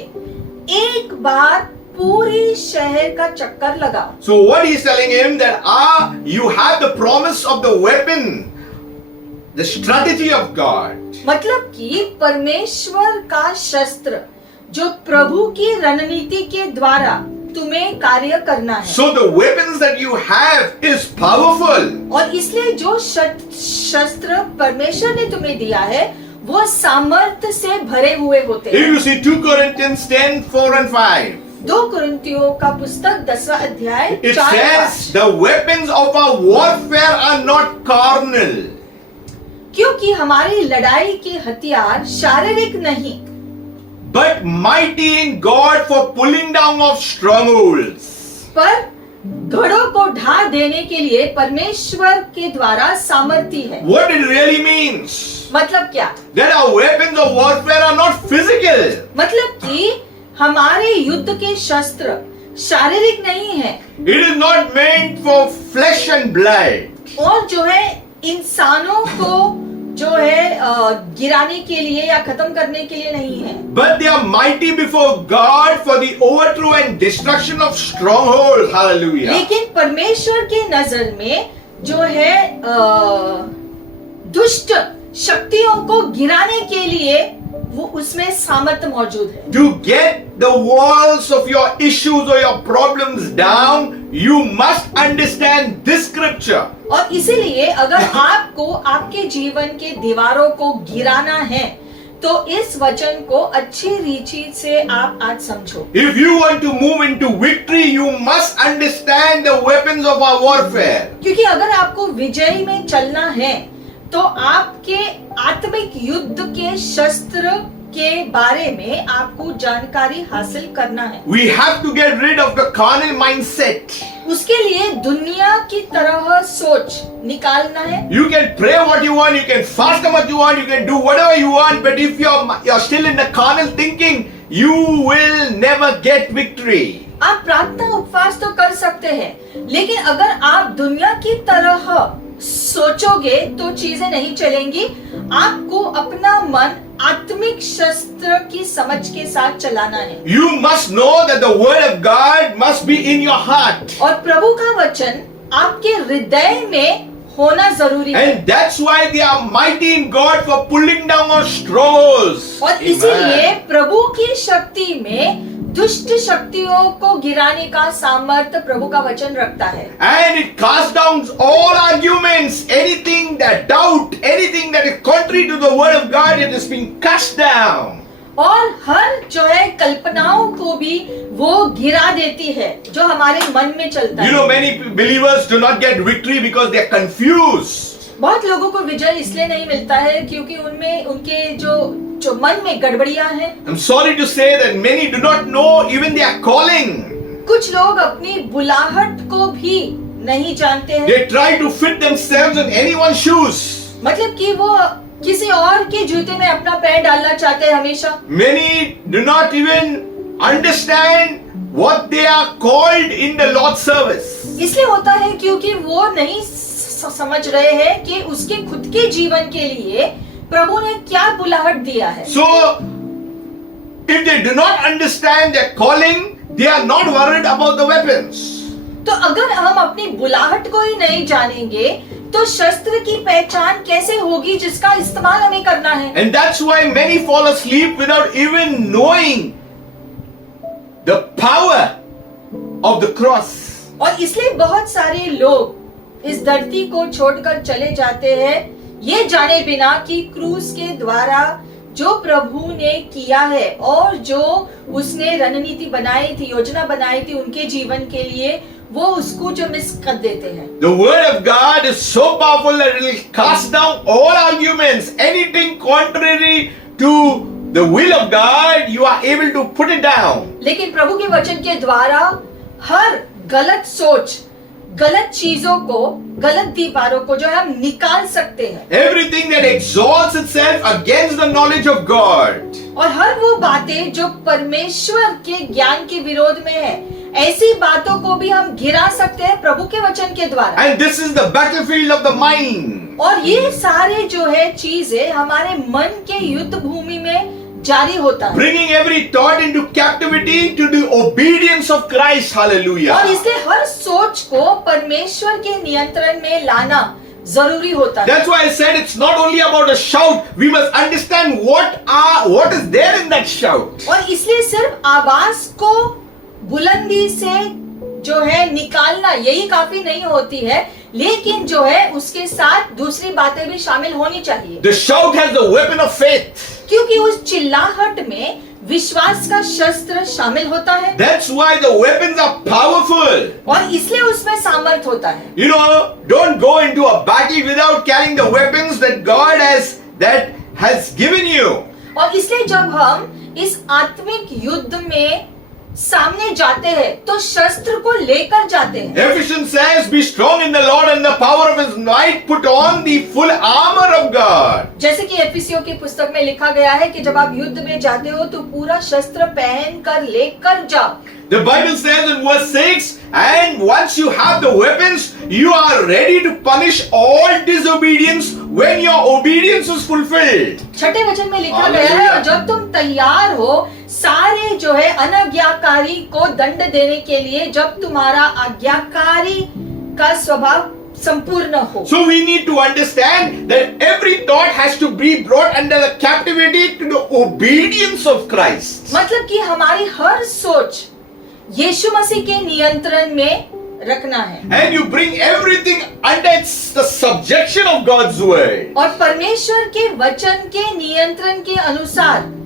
एक बार पूरी शहर का चक्कर लगाओ। So what he's telling him that you have the promise of the weapon, the strategy of God. मतलब कि परमेश्वर का शस्त्र जो प्रभु की रणनीति के द्वारा तुम्हें कार्य करना है। So the weapons that you have is powerful. और इसलिए जो शस्त्र परमेश्वर ने तुम्हें दिया है वो सामर्थ्य से भरे हुए होते If हैं। you see 2 Corinthians 10:4-5. 2 कुरिन्थियों का पुस्तक 10वां अध्याय It 4 says the weapons of our warfare are not carnal. क्योंकि हमारी लड़ाई के हथियार शारीरिक नहीं, But mighty in God for pulling down of strongholds. पर गढ़ों को ढा देने के लिए परमेश्वर के द्वारा सामर्थ्य है। What it really means? मतलब क्या? That our weapons of warfare are not physical. मतलब कि हमारे युद्ध के शस्त्र शारीरिक नहीं है। It is not meant for flesh and blood. और जो है इंसानों को जो है गिराने के लिए या खत्म करने के लिए नहीं है। But they are mighty before God for the overthrow and destruction of strongholds. Hallelujah. लेकिन परमेश्वर के नजर में जो है दुष्ट शक्तियों को गिराने के लिए वो उसमें सामर्थ्य मौजूद है। To get the walls of your issues or your problems down, you must understand this scripture. और इसीलिए अगर आपको आपके जीवन के दीवारों को गिराना है तो इस वचन को अच्छी रीति से आप आज समझो। If you want to move into victory, you must understand the weapons of our warfare. क्योंकि अगर आपको विजय में चलना है तो आपके आत्मिक युद्ध के शस्त्र के बारे में आपको जानकारी हासिल करना है। We have to get rid of the carnal mindset. उसके लिए दुनिया की तरह सोच निकालना है। You can pray what you want, you can fast what you want, you can do whatever you want, but if you're still in the carnal thinking, you will never get victory. आप प्रार्थना उपवास तो कर सकते हैं, लेकिन अगर आप दुनिया की तरह सोचोगे तो चीजें नहीं चलेंगी। आपको अपना मन आत्मिक शस्त्र की समझ के साथ चलाना है। You must know that the word of God must be in your heart. और प्रभु का वचन आपके हृदय में होना जरूरी है। And that's why they are mighty in God for pulling down our strongholds. और इसीलिए प्रभु की शक्ति में दुष्ट शक्तियों को गिराने का सामर्थ्य प्रभु का वचन रखता है। And it casts down all arguments, anything that doubt, anything that is contrary to the word of God, it is being cast down. और हर जो है कल्पनाओं को भी वो गिरा देती है जो हमारे मन में चलता You है। know, many believers do not get victory because they are confused. बहुत लोगों को विजय इसलिए नहीं मिलता है क्योंकि उनमें उनके जो मन में गड़बड़ियां हैं। I'm sorry to say that many do not know even their calling. कुछ लोग अपनी बुलाहट को भी नहीं जानते हैं। They try to fit themselves in anyone's shoes. मतलब कि वो किसी और के जूते में अपना पैर डालना चाहते हैं हमेशा। Many do not even understand what they are called in the Lord's service. इसलिए होता है क्योंकि वो नहीं समझ रहे हैं कि उसके खुद के जीवन के लिए प्रभु ने क्या बुलाहट दिया है। So, if they do not understand their calling, they are not worried about the weapons. तो अगर हम अपनी बुलाहट को ही नहीं जानेंगे तो शस्त्र की पहचान कैसे होगी जिसका इस्तेमाल हमें करना है। And that's why many fall asleep without even knowing the power of the cross. और इसलिए बहुत सारे लोग इस धरती को छोड़कर चले जाते हैं ये जाने बिना कि क्रूस के द्वारा जो प्रभु ने किया है और जो उसने रणनीति बनाई थी, योजना बनाई थी उनके जीवन के लिए, वो उसको जो मिस कर देते हैं। The word of God is so powerful that it will cast down all arguments, anything contrary to the will of God, you are able to put it down. लेकिन प्रभु के वचन के द्वारा हर गलत सोच, गलत चीजों को, गलत दीवारों को जो है हम निकाल सकते हैं। Everything that exalts itself against the knowledge of God. और हर वो बातें जो परमेश्वर के ज्ञान के विरोध में है, ऐसी बातों को भी हम गिरा सकते हैं प्रभु के वचन के द्वारा। And this is the battlefield of the mind. और ये सारे जो है चीजें हमारे मन के युद्ध भूमि में जारी होता है। Bringing every thought into captivity to the obedience of Christ. Hallelujah. और इसलिए हर सोच को परमेश्वर के नियंत्रण में लाना जरूरी होता है। That's why I said it's not only about a shout. We must understand what is there in that shout. और इसलिए सिर्फ आवाज को बुलंदी से जो है निकालना यही काफी नहीं होती है, लेकिन जो है उसके साथ दूसरी बातें भी शामिल होनी चाहिए। The shout has the weapon of faith. क्योंकि उस चिल्लाहट में विश्वास का शस्त्र शामिल होता है। That's why the weapons are powerful. और इसलिए उसमें सामर्थ होता है। You know, don't go into a battle without carrying the weapons that God has given you. और इसलिए जब हम इस आत्मिक युद्ध में सामने जाते हैं तो शस्त्र को लेकर जाते हैं। Ephesians says, "Be strong in the Lord and the power of His might. Put on the full armor of God." जैसे कि एफिसियों की पुस्तक में लिखा गया है कि जब आप युद्ध में जाते हो तो पूरा शस्त्र पहन कर लेकर जाओ। The Bible says in verse 6, "And once you have the weapons, you are ready to punish all disobedience when your obedience is fulfilled." छठे वचन में लिखा गया है, और जब तुम तैयार हो सारे जो है अनाज्ञाकारी को दंड देने के लिए, जब तुम्हारा आज्ञाकारी का स्वभाव संपूर्ण हो। So we need to understand that every thought has to be brought under the captivity to the obedience of Christ. मतलब कि हमारी हर सोच यीशु मसीह के नियंत्रण में रखना है। And you bring everything under the subjection of God's word. और परमेश्वर के वचन के नियंत्रण के अनुसार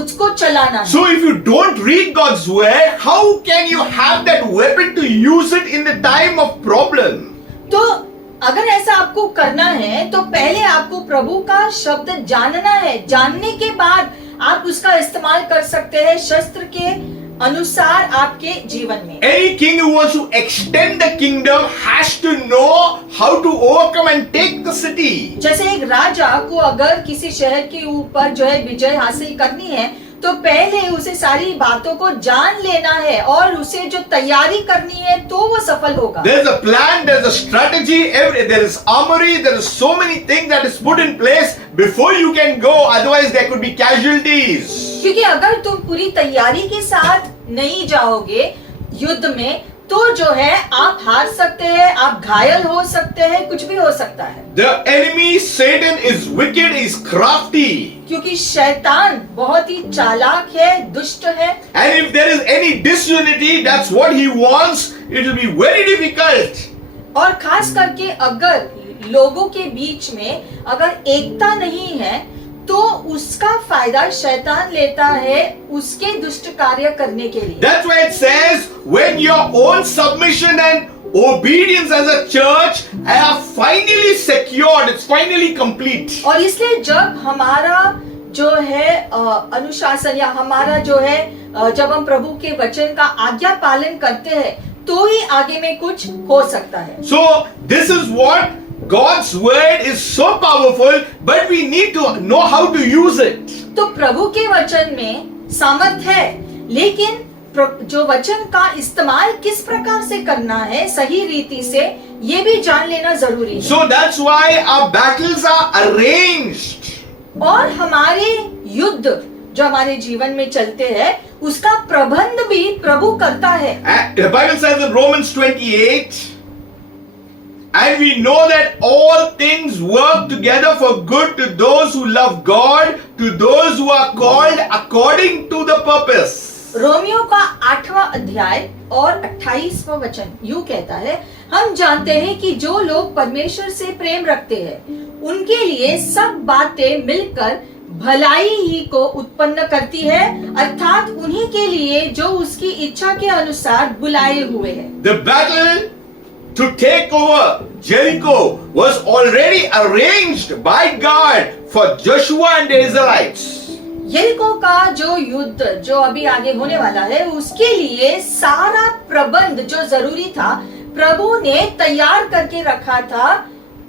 उसको चलाना है। So if you don't read God's word, how can you have that weapon to use it in the time of problem? तो अगर ऐसा आपको करना है तो पहले आपको प्रभु का शब्द जानना है। जानने के बाद आप उसका इस्तेमाल कर सकते हैं शस्त्र के अनुसार आपके जीवन में। Any king who wants to extend the kingdom has to know how to overcome and take the city. जैसे एक राजा को अगर किसी शहर के ऊपर जो है विजय हासिल करनी है तो पहले उसे सारी बातों को जान लेना है और उसे जो तैयारी करनी है तो वो सफल होगा। There is a plan, there is a strategy, there is armory, there is so many things that is put in place before you can go, otherwise there could be casualties. क्योंकि अगर तुम पूरी तैयारी के साथ नहीं जाओगे युद्ध में तो जो है आप हार सकते हैं, आप घायल हो सकते हैं, कुछ भी हो सकता है। The enemy Satan is wicked, is crafty. क्योंकि शैतान बहुत ही चालाक है, दुष्ट है। And if there is any disunity, that's what he wants, it will be very difficult. और खास करके अगर लोगों के बीच में अगर एकता नहीं है तो उसका फायदा शैतान लेता है उसके दुष्ट कार्य करने के लिए। That's why it says, when your own submission and obedience as a church are finally secured, it's finally complete. और इसलिए जब हमारा जो है अनुशासन या हमारा जो है जब हम प्रभु के वचन का आज्ञा पालन करते हैं तो ही आगे में कुछ हो सकता है। So this is what God's word is so powerful, but we need to know how to use it. तो प्रभु के वचन में सामर्थ है, लेकिन जो वचन का इस्तेमाल किस प्रकार से करना है सही रीति से ये भी जान लेना जरूरी है। So that's why our battles are arranged. और हमारे युद्ध जो हमारे जीवन में चलते हैं उसका प्रबंध भी प्रभु करता है। The Bible says in Romans 28, and we know that all things work together for good to those who love God, to those who are called according to the purpose. Romeo का 8वां अध्याय और 28वां वचन यूं कहता है, हम जानते हैं कि जो लोग परमेश्वर से प्रेम रखते हैं उनके लिए सब बातें मिलकर भलाई ही को उत्पन्न करती है, अर्थात उन्हीं के लिए जो उसकी इच्छा के अनुसार बुलाए हुए हैं। The battle to take over Jericho was already arranged by God for Joshua and the Israelites. यरीको का जो युद्ध जो अभी आगे होने वाला है उसके लिए सारा प्रबंध जो जरूरी था प्रभु ने तैयार करके रखा था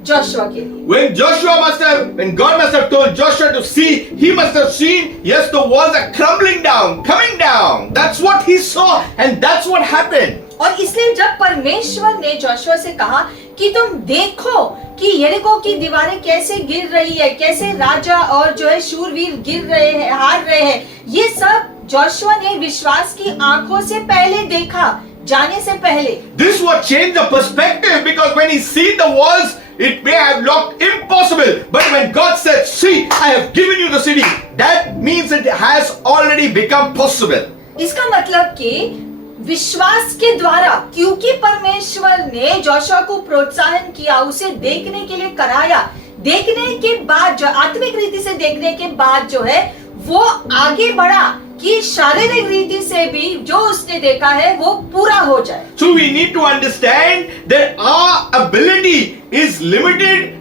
जोशुआ के लिए। When God must have told Joshua to see, he must have seen, yes, the walls are crumbling down, coming down. That's what he saw, and that's what happened. और इसलिए जब परमेश्वर ने जोशुआ से कहा कि तुम देखो कि यरीको की दीवारें कैसे गिर रही है, कैसे राजा और जो है शूरवीर गिर रहे हैं, हार रहे हैं, ये सब जोशुआ ने विश्वास की आंखों से पहले देखा, जाने से पहले। This what changed the perspective, because when he seen the walls, it may have looked impossible, but when God said, see, I have given you the city, that means it has already become possible. इसका मतलब कि विश्वास के द्वारा, क्योंकि परमेश्वर ने Joshua को प्रोत्साहन किया, उसे देखने के लिए कराया, देखने के बाद जो आत्मिक रीति से देखने के बाद जो है वो आगे बढ़ा कि शारीरिक रीति से भी जो उसने देखा है वो पूरा हो जाए। So we need to understand that our ability is limited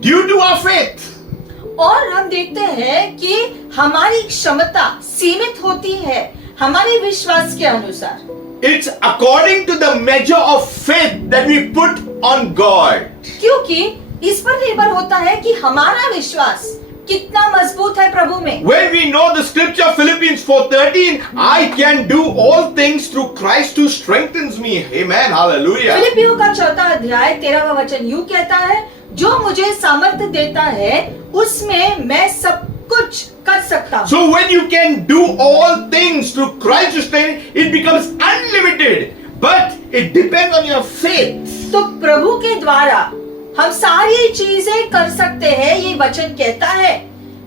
due to our faith. और हम देखते हैं कि हमारी क्षमता सीमित होती है हमारे विश्वास के अनुसार। It's according to the measure of faith that we put on God. क्योंकि इस पर निर्भर होता है कि हमारा विश्वास कितना मजबूत है प्रभु में। When we know the scripture Philippians 4:13, I can do all things through Christ who strengthens me. Amen. Hallelujah. फिलिपियों का 4 अध्याय 13वां वचन यूं कहता है, जो मुझे सामर्थ्य देता है उसमें मैं सब कुछ कर सकता हूँ। So when you can do all things through Christ who strengthens, it becomes unlimited. But it depends on your faith. तो प्रभु के द्वारा हम सारी चीजें कर सकते हैं, ये वचन कहता है,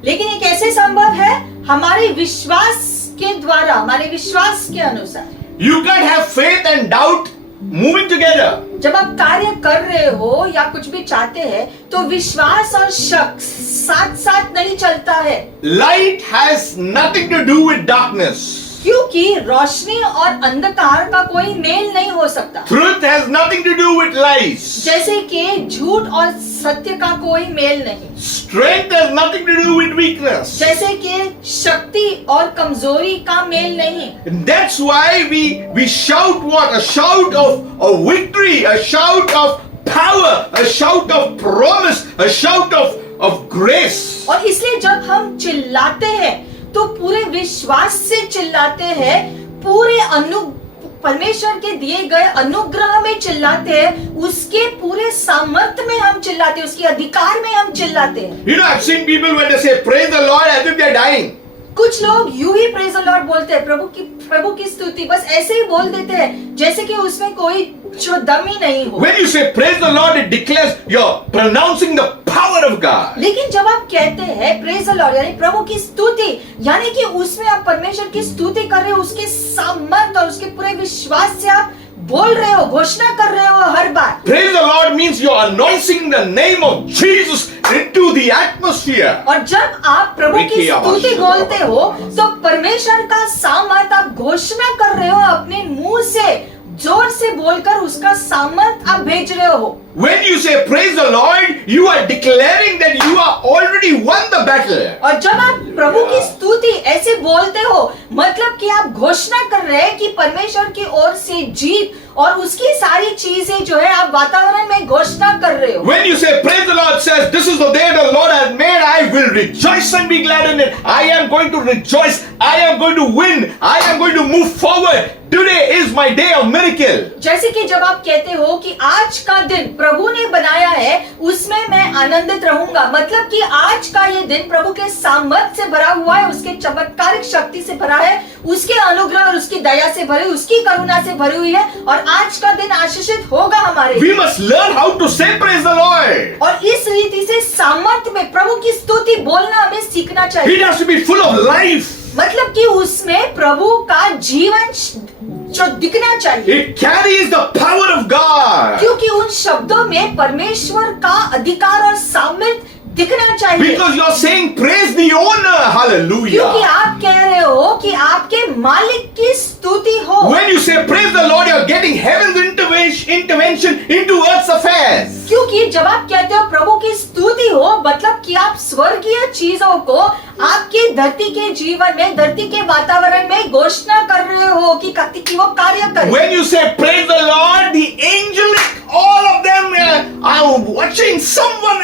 लेकिन ये कैसे संभव है? हमारे विश्वास के द्वारा, हमारे विश्वास के अनुसार। You can't have faith and doubt moving together. जब आप कार्य कर रहे हो या कुछ भी चाहते हैं तो विश्वास और शक साथ साथ नहीं चलता है। Light has nothing to do with darkness. क्योंकि रोशनी और अंधकार का कोई मेल नहीं हो सकता। Truth has nothing to do with lies. जैसे कि झूठ और सत्य का कोई मेल नहीं, Strength has nothing to do with weakness. जैसे कि शक्ति और कमजोरी का मेल नहीं। And that's why we shout what? A shout of victory, a shout of power, a shout of promise, a shout of grace. और इसलिए जब हम चिल्लाते हैं तो पूरे विश्वास से चिल्लाते हैं, पूरे परमेश्वर के दिए गए अनुग्रह में चिल्लाते हैं, उसके पूरे सामर्थ्य में हम चिल्लाते हैं, उसके अधिकार में हम चिल्लाते हैं। You know, I've seen people when they say praise the Lord as if they're dying. कुछ लोग यूं ही प्रेज द लॉर्ड बोलते हैं, प्रभु की स्तुति बस ऐसे ही बोल देते हैं जैसे कि उसमें कोई जो दम ही नहीं हो। When you say praise the Lord, it declares you're pronouncing the power of God. लेकिन जब आप कहते हैं प्रेज द लॉर्ड यानी प्रभु की स्तुति, यानी कि उसमें आप परमेश्वर की स्तुति कर रहे हो, उसके सामर्थ और उसके पूरे विश्वास से आप बोल रहे हो, घोषणा कर रहे हो हर बार। Praise the Lord means you're anointing the name of Jesus into the atmosphere. और जब आप प्रभु की स्तुति बोलते हो तो परमेश्वर का सामर्थ आप घोषणा कर रहे हो, अपने मुंह से जोर से बोलकर उसका सामर्थ आप भेज रहे हो। When you say praise the Lord, you are declaring that you are already won the battle. और जब आप प्रभु की स्तुति ऐसे बोलते हो, मतलब कि आप घोषणा कर रहे हैं कि परमेश्वर की ओर से जीत और उसकी सारी चीजें जो है आप वातावरण में घोषणा कर रहे हो। When you say praise the Lord says this is the day the Lord has made, I will rejoice and be glad in it. I am going to rejoice. I am going to win. I am going to move forward. Today is my day of miracle. जैसे कि जब आप कहते हो कि आज का दिन प्रभु ने बनाया है, उसमें मैं आनंदित रहूंगा, मतलब कि आज का ये दिन प्रभु के सामर्थ्य से भरा हुआ है, उसके चमत्कारिक शक्ति से भरा है, उसके अनुग्रह और उसकी दया से भरी, उसकी करुणा से भरी हुई है और आज का दिन आशीषित होगा हमारे। We must learn how to say praise the Lord. और इस रीति से सामर्थ्य में प्रभु की स्तुति बोलना हमें सीखना चाहिए। It has to be full of life. मतलब कि उसमें प्रभु का जीवन जो दिखना चाहिए। It carries the power of God. क्योंकि उन शब्दों में परमेश्वर का अधिकार और सामर्थ्य दिखना चाहिए। Because you are saying praise the owner. क्योंकि Hallelujah. आप कह रहे हो कि आपके मालिक की स्तुति हो। When you say praise the Lord, you are getting heaven's intervention into earth's affairs. क्योंकि जब आप कहते हो प्रभु की स्तुति हो, मतलब कि आप स्वर्गीय चीजों को आपके धरती के जीवन में, धरती के वातावरण में घोषणा कर रहे हो कि वो कार्य करे। When you say praise the Lord, the angelic, all of them are watching someone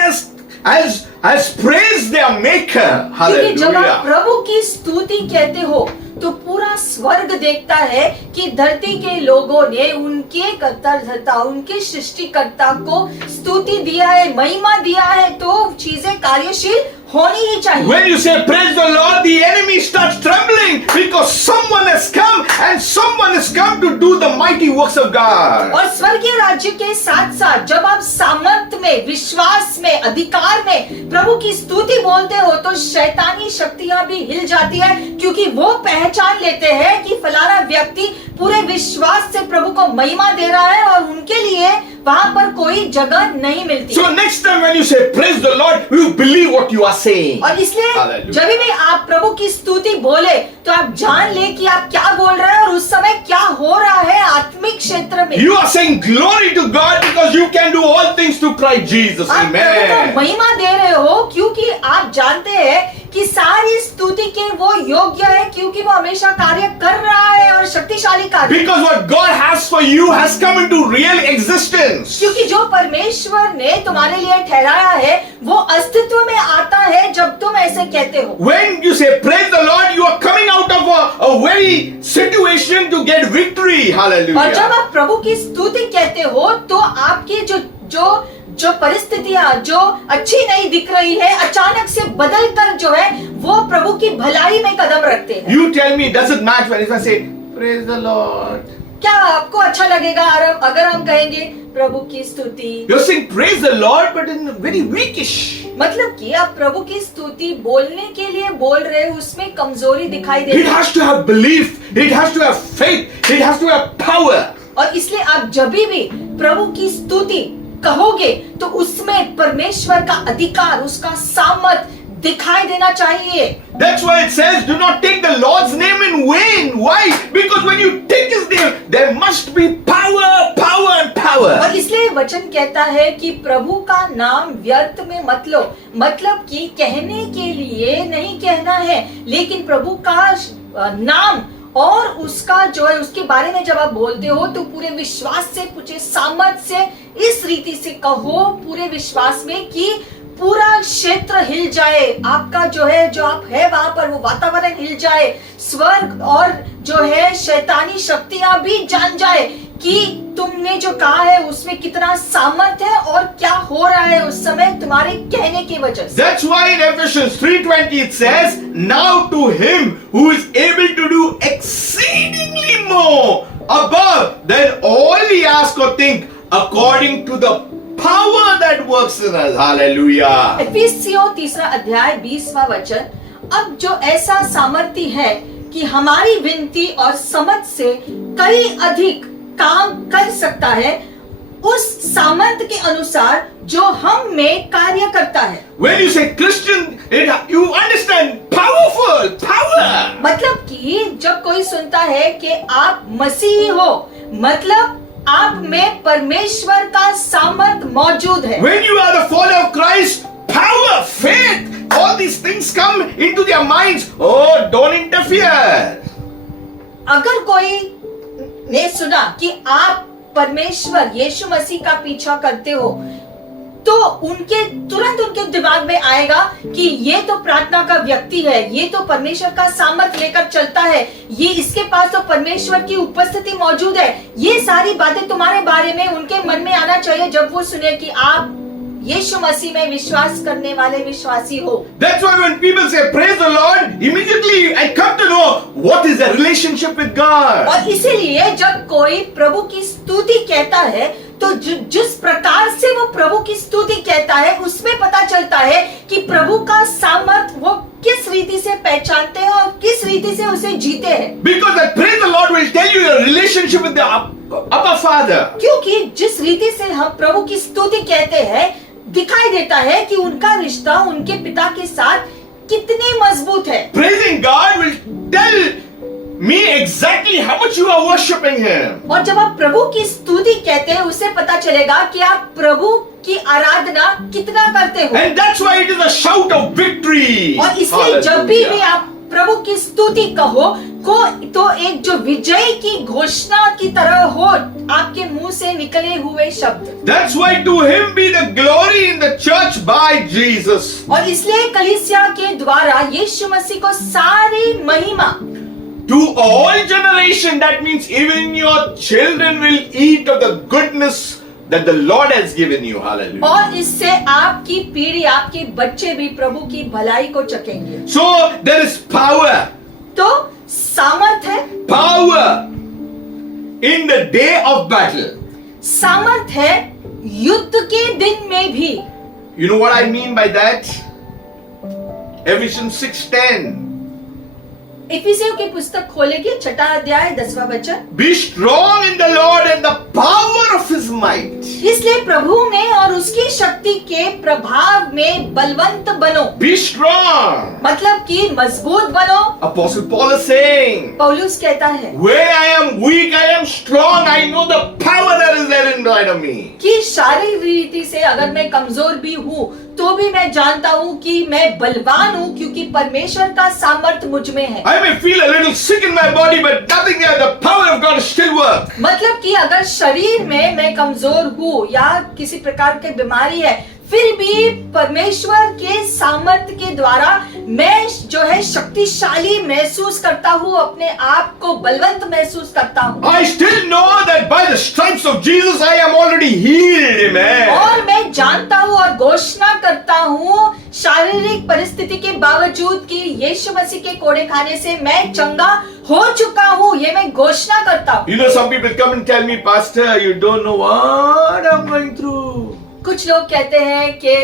as praise their maker. क्योंकि जब आप Hallelujah. प्रभु की स्तुति कहते हो तो पूरा स्वर्ग देखता है कि धरती के लोगों ने उनके कर्ता, उनके सृष्टिकर्ता को स्तुति दिया है, महिमा दिया है, तो चीजें कार्यशील होनी ही चाहिए। When you say praise the Lord, the enemy starts trembling because someone has come and someone has come to do the mighty works of God. और स्वर्गीय राज्य के साथ साथ जब आप सामर्थ्य में, विश्वास में, अधिकार में प्रभु की स्तुति बोलते हो तो शैतानी शक्तियां भी हिल जाती है, क्योंकि वो पहचान लेते हैं कि फलाना व्यक्ति पूरे विश्वास से प्रभु को महिमा दे रहा है और उनके लिए वहां पर कोई जगह नहीं मिलती। So next time when you say praise the Lord, you believe what you are saying. और इसलिए Hallelujah. जब भी आप प्रभु की स्तुति बोले तो आप जान ले कि आप क्या बोल रहे हैं और उस समय क्या हो रहा है आत्मिक क्षेत्र में। You are saying glory to God because you can do all things through Christ Jesus. आप प्रभु को Amen. महिमा दे रहे हो क्योंकि आप जानते हैं कि सारी स्तुति के वो योग्य है, क्योंकि वो हमेशा कार्य कर रहा है और शक्तिशाली कार्य। Because what God has for you has come into real existence. क्योंकि जो परमेश्वर ने तुम्हारे लिए ठहराया है वो अस्तित्व में आता है जब तुम ऐसे कहते हो। When you say praise the Lord, you are coming out of a very situation to get victory. और जब Hallelujah. आप प्रभु की स्तुति कहते हो तो आपकी जो परिस्थितियां जो अच्छी नहीं दिख रही है, अचानक से बदल कर जो है वो प्रभु की भलाई में कदम रखते हैं। You tell me, does it match when if I say praise the Lord? क्या आपको अच्छा लगेगा अगर हम कहेंगे प्रभु की स्तुति? You're saying praise the Lord, but in very weakish. मतलब कि आप प्रभु की स्तुति बोलने के लिए बोल रहे हो, उसमें कमजोरी दिखाई दे It रही है। has to have belief. It has to have faith. It has to have power. और इसलिए आप जब भी प्रभु की स्तुति कहोगे तो उसमें परमेश्वर का अधिकार, उसका सामर्थ दिखाई देना चाहिए। That's why it says, do not take the Lord's name in vain. Why? Because when you take His name, there must be power, power and power. और इसलिए वचन कहता है कि प्रभु का नाम व्यर्थ में मत लो, मतलब कि कहने के लिए नहीं कहना है, लेकिन प्रभु का नाम और उसका जो है उसके बारे में जब आप बोलते हो तो पूरे विश्वास से, पूरे सामर्थ से, इस रीति से कहो पूरे विश्वास में कि पूरा क्षेत्र हिल जाए, आपका जो है जो आप है वहां पर वो वातावरण हिल जाए, स्वर्ग और जो है शैतानी शक्तियां भी जान जाए कि तुमने जो कहा है उसमें कितना सामर्थ्य है और क्या हो रहा है उस समय तुम्हारे कहने की वजह से। That's why in Ephesians 3:20 it says, now to Him who is able to do exceedingly more above than all we ask or think, according to the power that works in us. Hallelujah. इफिसियों 3:20 वचन, अब जो ऐसा सामर्थ्य है कि हमारी विनती और समझ से कई अधिक काम कर सकता है, उस सामर्थ्य के अनुसार जो हम में कार्य करता है। When you say Christian, you understand powerful, power. मतलब कि जब कोई सुनता है कि आप मसीही हो, मतलब आप में परमेश्वर का सामर्थ मौजूद है। When you are the follower of Christ, power, faith, all these things come into their minds. Oh, don't interfere. अगर कोई ने सुना कि आप परमेश्वर यीशु मसीह का पीछा करते हो, तो तुरंत उनके दिमाग में आएगा कि ये तो प्रार्थना का व्यक्ति है, ये तो परमेश्वर का सामर्थ लेकर चलता है, ये इसके पास तो परमेश्वर की उपस्थिति मौजूद है। ये सारी बातें तुम्हारे बारे में उनके मन में आना चाहिए जब वो सुने कि आप यीशु मसीह में विश्वास करने वाले विश्वासी हो। That's why when people say praise the Lord, immediately I come to know what is the relationship with God. और इसीलिए जब कोई प्रभु की स्तुति कहता है तो जिस प्रकार से वो प्रभु की स्तुति कहता है उसमें पता चलता है कि प्रभु का सामर्थ वो किस रीति से पहचानते हैं और किस रीति से उसे जीते हैं। Because that praise the Lord will tell you your relationship with the Abba Father. क्योंकि जिस रीति से हम प्रभु की स्तुति कहते हैं दिखाई देता है कि उनका रिश्ता उनके पिता के साथ कितने मजबूत है। Praising God will tell me exactly how much you are worshiping Him. और जब आप प्रभु की स्तुति कहते हैं उससे पता चलेगा कि आप प्रभु की आराधना कितना करते हो। And that's why it is a shout of victory. और इसलिए जब भी आप प्रभु की स्तुति कहो तो एक जो विजय की घोषणा की तरह हो आपके मुंह से निकले हुए शब्द। That's why to Him be the glory in the church by Jesus. और इसलिए कलीसिया के द्वारा यीशु मसीह को सारी महिमा। To all generation, that means even your children will eat of the goodness that the Lord has given you. Hallelujah. और इससे आपकी पीढ़ी, आपके बच्चे भी प्रभु की भलाई को चखेंगे। So there is power. तो सामर्थ है। Power in the day of battle. सामर्थ है युद्ध के दिन में भी। You know what I mean by that? Ephesians 6:10. इफिसियों की पुस्तक खोलेगी 6 अध्याय 10वां वचन। Be strong in the Lord and the power of His might. इसलिए प्रभु में और उसकी शक्ति के प्रभाव में बलवंत बनो। Be strong. मतलब कि मजबूत बनो। Apostle Paul is saying, पौलुस कहता है where I am weak, I am strong. I know the power that is there inside of me. कि शारीरिक रीति से अगर मैं कमजोर भी हूँ तो भी मैं जानता हूँ कि मैं बलवान हूँ क्योंकि परमेश्वर का सामर्थ मुझ में है। I may feel a little sick in my body, but nothing there. The power of God still works. मतलब कि अगर शरीर में मैं कमजोर हूँ या किसी प्रकार की बीमारी है, फिर भी परमेश्वर के सामर्थ्य के द्वारा मैं जो है शक्तिशाली महसूस करता हूँ, अपने आप को बलवंत महसूस करता हूँ। I still know that by the stripes of Jesus I am already healed. Amen. और मैं जानता हूँ और घोषणा करता हूँ शारीरिक परिस्थिति के बावजूद कि यीशु मसीह के कोड़े खाने से मैं चंगा हो चुका हूँ, ये मैं घोषणा करता हूँ। You know, some people come and tell me, Pastor, you don't know what I'm going through. कुछ लोग कहते हैं कि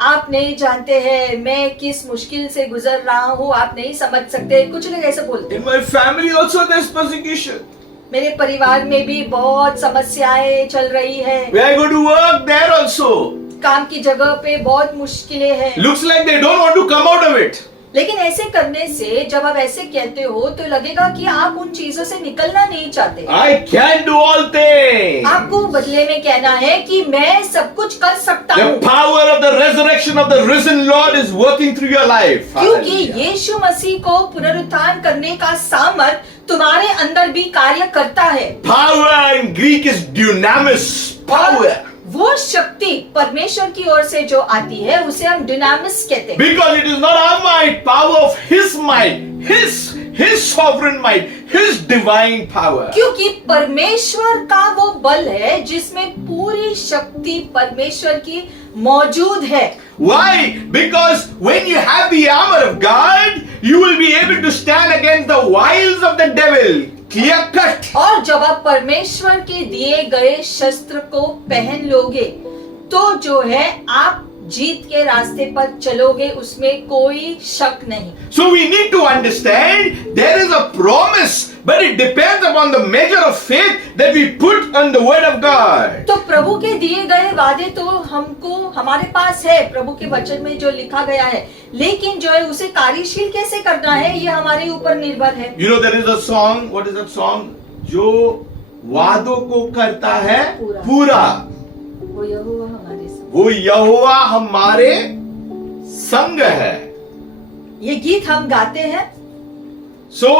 आप नहीं जानते हैं मैं किस मुश्किल से गुजर रहा हूँ, आप नहीं समझ सकते। कुछ लोग ऐसे बोलते In हैं। my family also there's persecution. मेरे परिवार में भी बहुत समस्याएं चल रही है। Where I go to work, there also. काम की जगह पे बहुत मुश्किलें हैं, Looks like they don't want to come out of it. लेकिन ऐसे करने से जब आप ऐसे कहते हो तो लगेगा कि आप उन चीजों से निकलना नहीं चाहते। I can do all things. आपको बदले में कहना है कि मैं सब कुछ कर सकता The हूँ, power of the resurrection of the risen Lord is working through your life. क्योंकि Hallelujah. यीशु मसीह को पुनरुत्थान करने का सामर्थ तुम्हारे अंदर भी कार्य करता है। Power in Greek is dunamis. Power. वो शक्ति परमेश्वर की ओर से जो आती है उसे हम डिनामिस कहते हैं, Because it is not our might, power of His might, His sovereign might, His divine power. क्योंकि परमेश्वर का वो बल है जिसमें पूरी शक्ति परमेश्वर की मौजूद है। Why? Because when you have the armor of God, you will be able to stand against the wiles of the devil. Clear cut. और जब आप परमेश्वर के दिए गए शस्त्र को पहन लोगे तो जो है आप जीत के रास्ते पर चलोगे, उसमें कोई शक नहीं। So we need to understand there is a promise, but it depends upon the measure of faith that we put on the word of God. तो प्रभु के दिए गए वादे तो हमको हमारे पास है, प्रभु के वचन में जो लिखा गया है, लेकिन जो है उसे कार्यशील कैसे करना है ये हमारे ऊपर निर्भर है। You know there is a song. What is that song? जो वादों को करता है पूरा, वो यहोवा हमारे संग। वो यहोवा हमारे संग है। ये गीत हम गाते हैं, So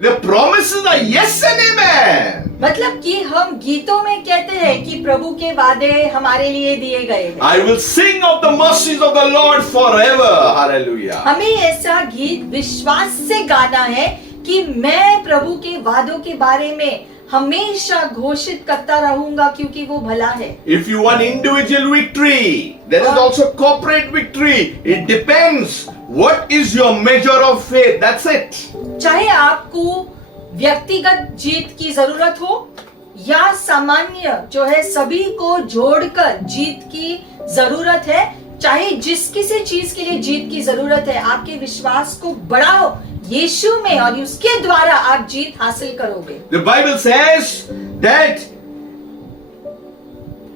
the promises are yes and amen. मतलब कि हम गीतों में कहते हैं कि प्रभु के वादे हमारे लिए दिए गए हैं। I will sing of the mercies of the Lord forever. Hallelujah. हमें ऐसा गीत विश्वास से गाना है कि मैं प्रभु के वादों के बारे में हमेशा घोषित करता रहूंगा क्योंकि वो भला है। If you want individual victory, there is also corporate victory. It depends. What is your measure of faith? That's it. चाहे आपको व्यक्तिगत जीत की जरूरत हो या सामान्य जो है सभी को जोड़कर जीत की जरूरत है, चाहे जिस किसी चीज के लिए जीत की जरूरत है, आपके विश्वास को बढ़ाओ यीशु में और उसके द्वारा आप जीत हासिल करोगे। The Bible says that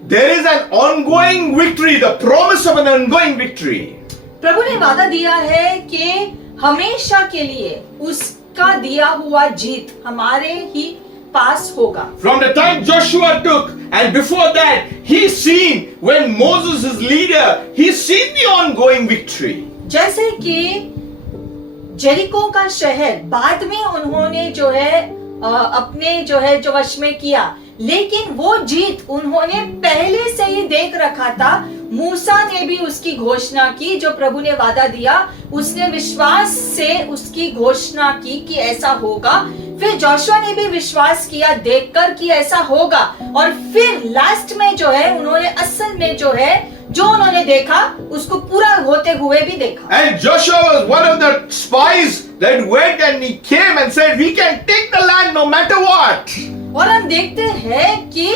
there is an ongoing victory, the promise of an ongoing victory. प्रभु ने वादा दिया है कि हमेशा के लिए उसका दिया हुआ जीत हमारे ही पास होगा। From the time Joshua took and before that, he's seen when Moses is leader, he's seen the ongoing victory. जैसे कि जेरिको का शहर बाद में उन्होंने जो है अपने जो है जो वश में किया, लेकिन वो जीत उन्होंने पहले से ही देख रखा था। मूसा ने भी उसकी घोषणा की, जो प्रभु ने वादा दिया उसने विश्वास से उसकी घोषणा की कि ऐसा होगा। फिर जोशुआ ने भी विश्वास किया देखकर कि ऐसा होगा, और फिर लास्ट में जो है उन्होंने असल में जो है जो उन्होंने देखा उसको पूरा होते हुए भी देखा। And Joshua was one of the spies that went and he came and said, we can take the land no matter what. और हम देखते हैं कि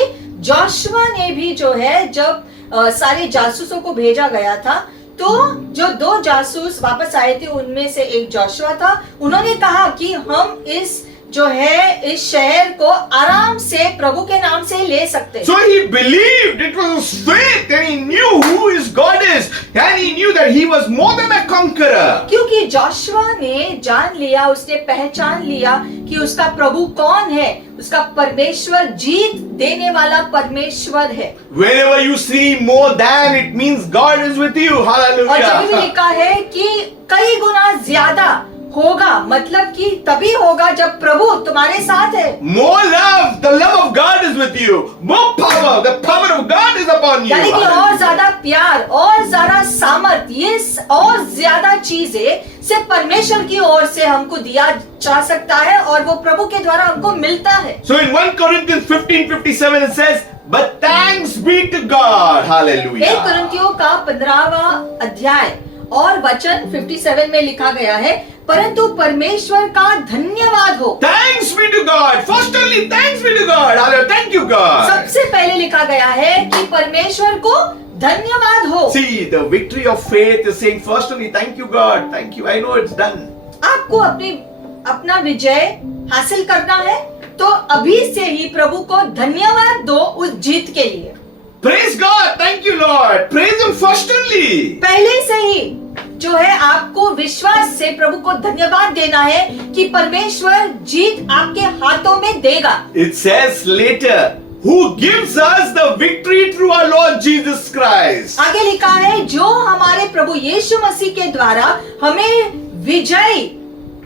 जोशुआ ने भी जो है जब सारे जासूसों को भेजा गया था, तो जो 2 जासूस वापस आए थे उनमें से एक जोशुआ था। उन्होंने कहा कि हम इस जो है इस शहर को आराम से प्रभु के नाम से ले सकते। So he believed, it was his faith, and he knew who his God is, and he knew that he was more than a conqueror. क्योंकि जोशुआ ने जान लिया, उसने पहचान लिया कि उसका प्रभु कौन है, उसका परमेश्वर जीत देने वाला परमेश्वर है। Whenever you see more than, it means God is with you. और जब भी Hallelujah. लिखा है कि कई गुना ज्यादा होगा, मतलब कि तभी होगा जब प्रभु तुम्हारे साथ है। More love, the love of God is with you. More power, the power of God is upon you. यानी कि और ज्यादा प्यार और ज्यादा सामर्थ, ये और ज्यादा चीजें सिर्फ परमेश्वर की ओर से हमको दिया जा सकता है और वो प्रभु के द्वारा हमको मिलता है। So in 1 Corinthians 15:57 it says, but thanks be to God. 1 Hallelujah. कुरिन्थियों का 15वां अध्याय और वचन 57 में लिखा गया है, परंतु परमेश्वर का धन्यवाद हो। Thanks be to God. First only thanks be to God. Hallelujah. Thank you, God. सबसे पहले लिखा गया है कि परमेश्वर को धन्यवाद हो। See, the victory of faith is saying first only thank you, God. Thank you. I know it's done. आपको अपना विजय हासिल करना है तो अभी से ही प्रभु को धन्यवाद दो उस जीत के लिए। Praise God. Thank you, Lord. Praise Him first only. पहले से ही जो है आपको विश्वास से प्रभु को धन्यवाद देना है कि परमेश्वर जीत आपके हाथों में देगा। It says later, who gives us the victory through our Lord Jesus Christ. आगे लिखा है जो हमारे प्रभु यीशु मसीह के द्वारा हमें विजय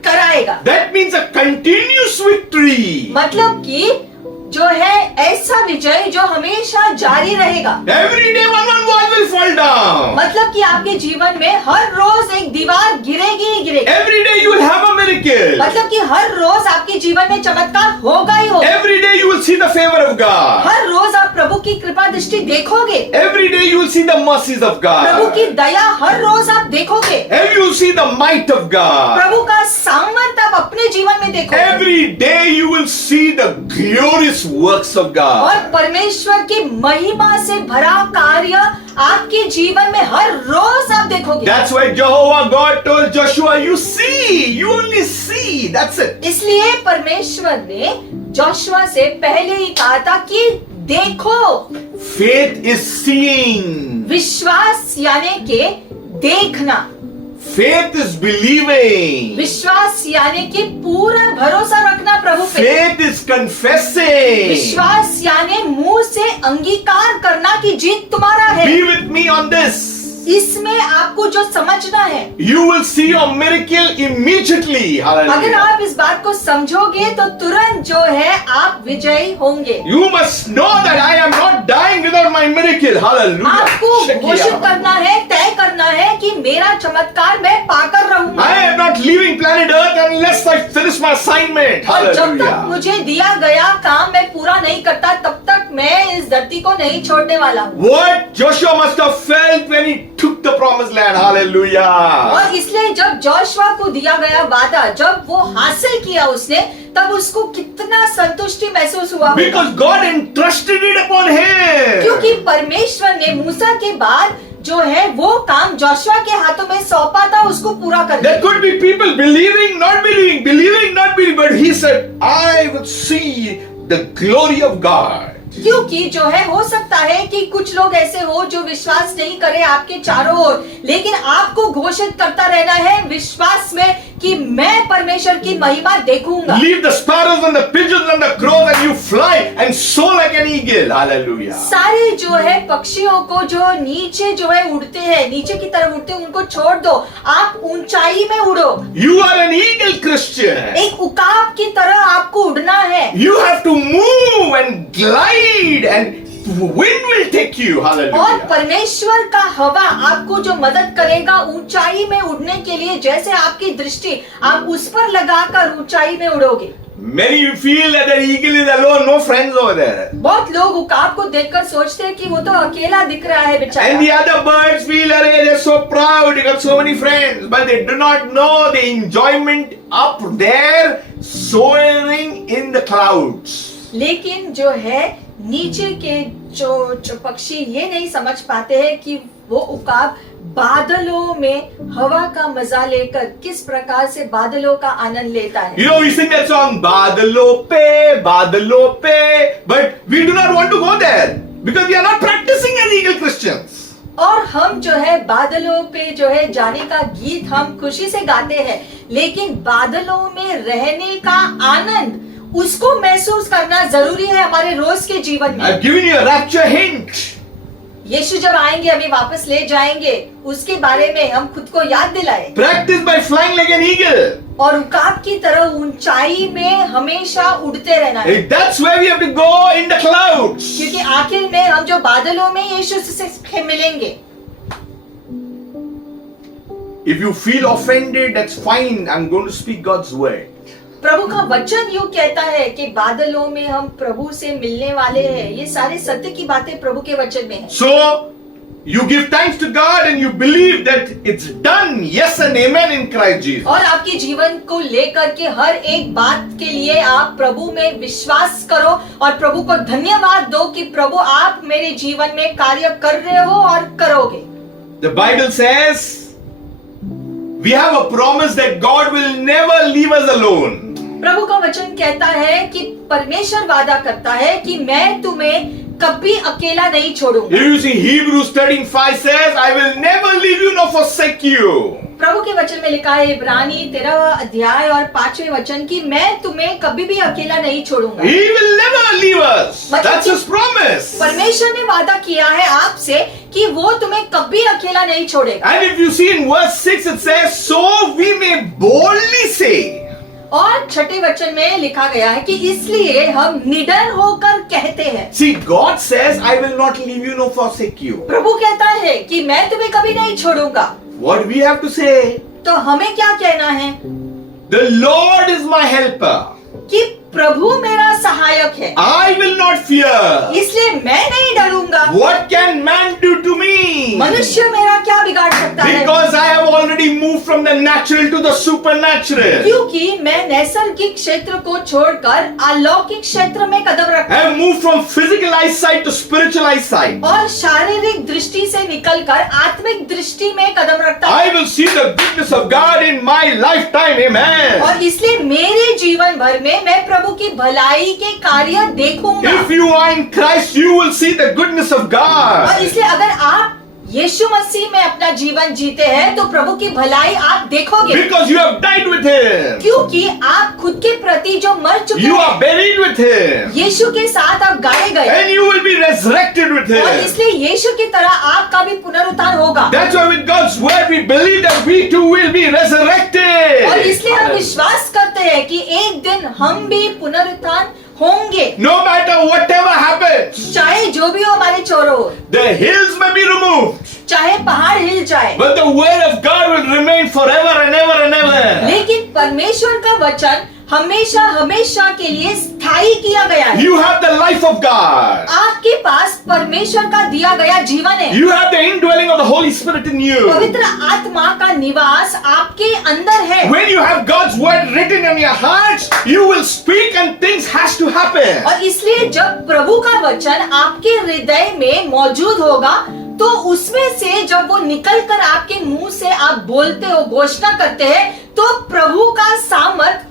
कराएगा। That means a continuous victory. मतलब कि जो है ऐसा विजय जो हमेशा जारी रहेगा। Every day one wall will fall down. मतलब कि आपके जीवन में हर रोज एक दीवार गिरेगी ही गिरेगी। Every day you will have a miracle. मतलब कि हर रोज आपके जीवन में चमत्कार होगा ही होगा। Every day you will see the favor of God. हर रोज आप प्रभु की कृपा दृष्टि देखोगे। Every day you will see the mercies of प्रभु की God. दया हर रोज आप देखोगे। And you will see the might of God. प्रभु का सामर्थ आप अपने जीवन में देखोगे। Every day you will see the glorious works of और God. परमेश्वर की महिमा से भरा कार्य आपके जीवन में हर रोज आप देखोगे। That's why Jehovah God told Joshua, you see, you only see. That's it. इसलिए परमेश्वर ने जोशुआ से पहले ही कहा था कि देखो। Faith is seeing. विश्वास यानी के देखना, Faith is believing. विश्वास यानी कि पूरा भरोसा रखना प्रभु पे। Faith is confessing. विश्वास यानी मुंह से अंगीकार करना कि जीत तुम्हारा है। Be with me on this. इसमें आपको जो समझना है, You will see your miracle immediately. अगर Hallelujah. आप इस बात को समझोगे तो तुरंत जो है आप विजयी होंगे। You must know that I am not dying without my miracle. Hallelujah. आपको घोषित करना है, तय करना है कि मेरा चमत्कार मैं पाकर रहूंगा। I am not leaving planet Earth unless I finish my assignment. और जब तक Hallelujah. मुझे दिया गया काम मैं पूरा नहीं करता तब तक मैं इस धरती को नहीं छोड़ने वाला हूँ। What Joshua must have felt when he took the promised land. Hallelujah. और इसलिए जब जोशुआ को दिया गया वादा जब वो हासिल किया उसने, तब उसको कितना संतुष्टि महसूस हुआ होगा। Because God entrusted it upon him. क्योंकि परमेश्वर ने मूसा के बाद जो है वो काम जोशुआ के हाथों में सौंपा था उसको पूरा कर There दिया। could be people believing, not believing, believing, not believing, but he said, I will see the glory of God. क्योंकि जो है हो सकता है कि कुछ लोग ऐसे हो जो विश्वास नहीं करे आपके चारों ओर, लेकिन आपको घोषित करता रहना है विश्वास में कि मैं परमेश्वर की महिमा देखूंगा। Leave the sparrows and the pigeons and the crows and you fly and soar like an eagle. Hallelujah. सारे जो है पक्षियों को जो नीचे जो है उड़ते हैं, नीचे की तरफ उड़ते हैं, उनको छोड़ दो, आप ऊंचाई में उड़ो। You are an eagle Christian. एक उकाब की तरह आपको उड़ना है। You have to move and glide and wind will take you. और Hallelujah. परमेश्वर का हवा आपको जो मदद करेगा ऊंचाई में उड़ने के लिए, जैसे आपकी दृष्टि आप उस पर लगाकर ऊंचाई में उड़ोगे। Many feel that the eagle is alone, no friends over there. बहुत लोग उकाब को देखकर सोचते हैं कि वो तो अकेला दिख रहा है And बेचारा। the other birds feel, "Arey, they're so proud, you got so many friends," but they do not know the enjoyment up there soaring in the clouds. लेकिन जो है नीचे के जो पक्षी ये नहीं समझ पाते हैं कि वो उकाब बादलों में हवा का मजा लेकर किस प्रकार से बादलों का आनंद लेता है। You know, we sing that song, Badalo pe, but we do not want to go there because we are not practicing as eagle Christians. और हम जो है बादलों पे जो है जाने का गीत हम खुशी से गाते हैं, लेकिन बादलों में रहने का आनंद उसको महसूस करना जरूरी है हमारे रोज के जीवन में। I've given you a rapture hint. यीशु जब आएंगे हमें वापस ले जाएंगे, उसके बारे में हम खुद को याद दिलाए। Practice by flying like an eagle. और उकाब की तरह ऊंचाई में हमेशा उड़ते रहना है। That's where we have to go in the clouds. क्योंकि आखिर में हम जो बादलों में यीशु से मिलेंगे। If you feel offended, that's fine. I'm going to speak God's word. प्रभु का वचन यूं कहता है कि बादलों में हम प्रभु से मिलने वाले हैं। ये सारे सत्य की बातें प्रभु के वचन में है। So, you give thanks to God and you believe that it's done. Yes and amen in Christ Jesus. और आपके जीवन को लेकर के हर एक बात के लिए आप प्रभु में विश्वास करो और प्रभु को धन्यवाद दो कि प्रभु आप मेरे जीवन में कार्य कर रहे हो और करोगे। The Bible says we have a promise that God will never leave us alone. प्रभु का वचन कहता है कि परमेश्वर वादा करता है कि मैं तुम्हें कभी अकेला नहीं छोड़ूंगा। You see, Hebrews 13:5 says, I will never leave you nor forsake you. प्रभु के वचन में लिखा है इब्रानी 13वां अध्याय और 5वें वचन की मैं तुम्हें कभी भी अकेला नहीं छोड़ूंगा। He will never leave us. That's his promise. परमेश्वर ने वादा किया है आपसे कि वो तुम्हें कभी अकेला नहीं छोड़ेगा। And if you see in verse 6 it says, so we may boldly say. और छठे वचन में लिखा गया है कि इसलिए हम निडर होकर कहते हैं। See, God says, I will not leave you nor forsake you. प्रभु कहता है कि मैं तुम्हें कभी नहीं छोड़ूंगा। What we have to say? तो हमें क्या कहना है? The Lord is my helper. कि प्रभु मेरा सहायक है, I will not fear. इसलिए मैं नहीं डरूंगा। What can man do to me? मनुष्य मेरा क्या बिगाड़ सकता है? Because I have already moved from the natural to the supernatural. क्योंकि मैं नैसर्गिक क्षेत्र को छोड़कर अलौकिक क्षेत्र में कदम रखता I हूँ have moved from physical eyesight to spiritual eyesight. और शारीरिक दृष्टि से निकलकर आत्मिक दृष्टि में कदम रखता हूँ। I will see the goodness of God in my lifetime. Amen. और इसलिए मेरे जीवन भर में मैं प्रभु की भलाई के कार्य देखूंगा। If you are in Christ, you will see the goodness of और God. इसलिए अगर आप यीशु मसीह में अपना जीवन जीते हैं तो प्रभु की भलाई आप देखोगे, Because you have died with Him. क्योंकि आप खुद के प्रति जो मर चुके You हैं, are buried with Him. यीशु के साथ आप गाड़े गए And you will be resurrected with और Him. इसलिए यीशु की तरह आपका भी पुनरुत्थान होगा। That's why with God's word we believe that we too will be और resurrected. इसलिए हम विश्वास करते हैं कि एक दिन हम भी पुनरुत्थान होंगे, No matter whatever happens, चाहे जो भी हो हमारे छोरो, the hills may be removed, चाहे पहाड़ हिल जाए, but the word of God will remain forever and ever and ever. लेकिन परमेश्वर का वचन हमेशा हमेशा के लिए स्थायी किया गया है। You have the life of God. आपके पास परमेश्वर का दिया गया जीवन है। You have the indwelling of the Holy Spirit in you. पवित्र आत्मा का निवास आपके अंदर है। When you have God's word written in your hearts, you will speak and things has to happen. और इसलिए जब प्रभु का वचन आपके हृदय में मौजूद होगा तो उसमें से जब वो निकल कर आपके मुंह से आप बोलते हो, घोषणा करते हैं, तो प्रभु का सामर्थ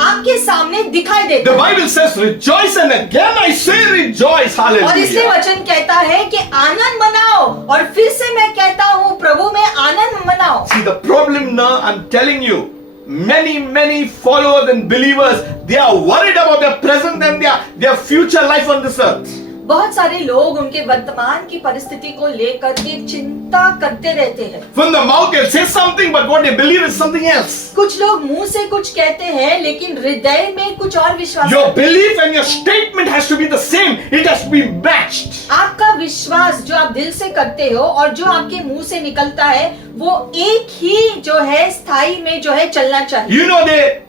आपके सामने दिखाई देता The है। Bible says rejoice, and again I say rejoice. और इसलिए Hallelujah. वचन कहता है कि आनंद मनाओ, और फिर से मैं कहता हूँ प्रभु में आनंद मनाओ। See, the problem now, I'm telling you, many followers and believers, they are worried about their present and their future life on this earth. बहुत सारे लोग उनके वर्तमान की परिस्थिति को लेकर के चिंता करते रहते हैं। From the mouth they'll say something, but what they believe is something else. कुछ लोग मुंह से कुछ कहते हैं लेकिन हृदय में कुछ और विश्वास। Your belief and your statement has to be the same. It has to be matched. आपका विश्वास जो आप दिल से करते हो और जो आपके मुंह से निकलता है वो एक ही जो है स्थाई में जो है चलना चाहिए। You know,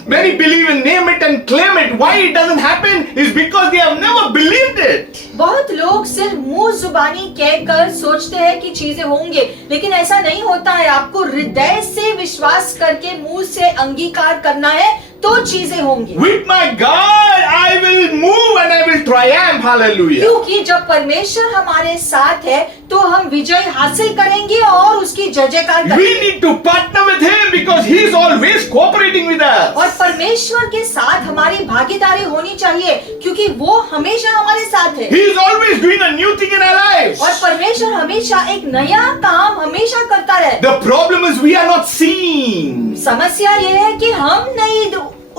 many believe in name it and claim it. Why it doesn't happen is because they have never believed it. बहुत लोग सिर्फ मुंह जुबानी कहकर सोचते हैं कि चीजें होंगे, लेकिन ऐसा नहीं होता है। आपको हृदय से विश्वास करके मुंह से अंगीकार करना है तो चीजें होंगी। With my God, I will move and I will triumph. Hallelujah. क्योंकि जब परमेश्वर हमारे साथ है तो हम विजय हासिल करेंगे और उसकी जय जयकार We करेंगे। need to partner with Him because He is always cooperating with us. और परमेश्वर के साथ हमारी भागीदारी होनी चाहिए क्योंकि वो हमेशा हमारे साथ है। He is always doing a new thing in our lives. और परमेश्वर हमेशा एक नया काम हमेशा करता रहे। The problem is we are not seeing. समस्या ये है कि हम नहीं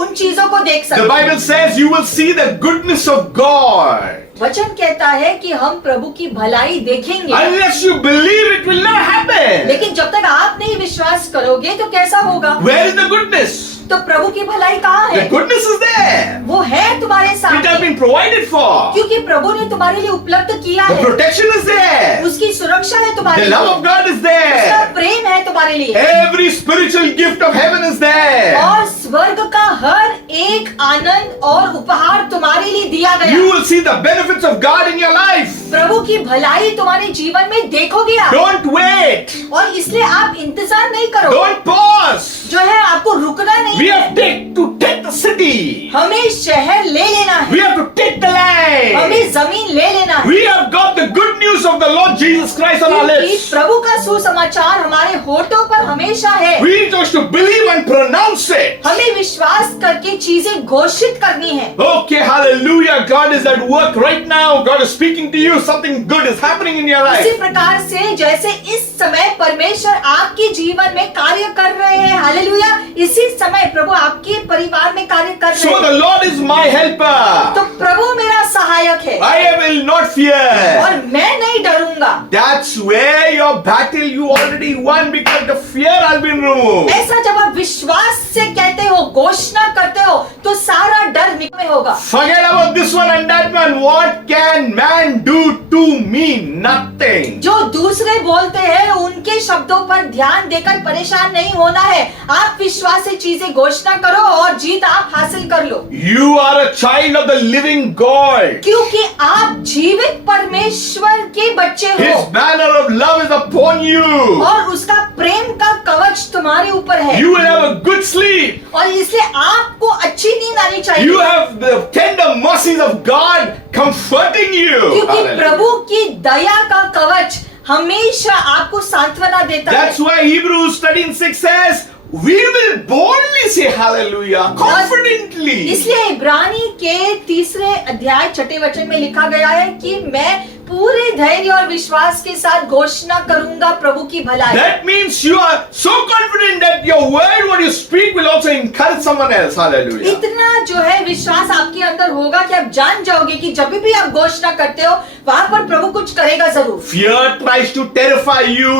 उन चीजों को देख The सकते। Bible says you will see the goodness of God. वचन कहता है कि हम प्रभु की भलाई देखेंगे, Unless you believe, it will not happen. लेकिन जब तक आप नहीं विश्वास करोगे तो कैसा होगा? Where is the goodness? तो प्रभु की भलाई कहाँ The है? goodness is there. वो है तुम्हारे It has सामने, been provided for. क्योंकि प्रभु ने तुम्हारे लिए उपलब्ध किया The है। protection is there. उसकी सुरक्षा है तुम्हारे The लिए, love of God is उसका there. प्रेम है तुम्हारे लिए, Every spiritual gift of heaven is there. और स्वर्ग का हर एक आनंद और उपहार तुम्हारे लिए दिया गया। You will see the benefits of God in your life. प्रभु की भलाई तुम्हारे जीवन में देखोगे आप, Don't wait. और इसलिए आप इंतजार नहीं करो। Don't pause. जो है आपको रुकना नहीं We है, have to take the city. हमें शहर ले लेना है, We have to take the land. हमें जमीन ले लेना है, We have got the good news of the Lord Jesus Christ on our क्योंकि lips. प्रभु का सुसमाचार हमारे होठों पर हमेशा है। We need just to believe and pronounce it. हमें विश्वास करके चीजें घोषित करनी है। Okay, hallelujah. God is at work right now. God is speaking to you. Something good is happening in your इसी life. प्रकार से जैसे इस समय परमेश्वर आपके जीवन में कार्य कर रहे हैं, हालेलुया, इसी समय प्रभु आपके परिवार में कार्य कर रहे So हैं। the Lord is my helper. तो प्रभु मेरा सहायक है I will not fear. और मैं नहीं डरूंगा। That's where your battle you already won, because the fear has been removed. ऐसा जब आप विश्वास से कहते हो, घोषणा करते हो, तो सारा डर निकल होगा। Forget about this one and that one. What can man do to me? Nothing. जो दूसरे बोलते हैं उनके शब्दों पर ध्यान देकर परेशान नहीं होना है। आप विश्वास से चीजें घोषणा करो और जीत आप हासिल कर लो, You are a child of the living God. क्योंकि आप जीवित परमेश्वर के बच्चे हो His banner of love is upon you. और उसका प्रेम का कवच तुम्हारे ऊपर है। You will have a good sleep. और इसलिए आपको अच्छी नींद आनी चाहिए, You have the tender mercies of God comforting you. क्योंकि Hallelujah. प्रभु की दया का कवच हमेशा आपको सांत्वना देता है। That's why Hebrews 13:6 says, we will boldly say hallelujah, confidently. इसलिए इब्रानी के 3 अध्याय 6 वचन में लिखा गया है कि मैं पूरे धैर्य और विश्वास के साथ घोषणा करूंगा प्रभु की भलाई। That means you are so confident that your word, what you speak, will also encourage someone else. Hallelujah. इतना जो है विश्वास आपके अंदर होगा कि आप जान जाओगे कि जब भी आप घोषणा करते हो वहां पर प्रभु कुछ करेगा जरूर। Fear tries to terrify you,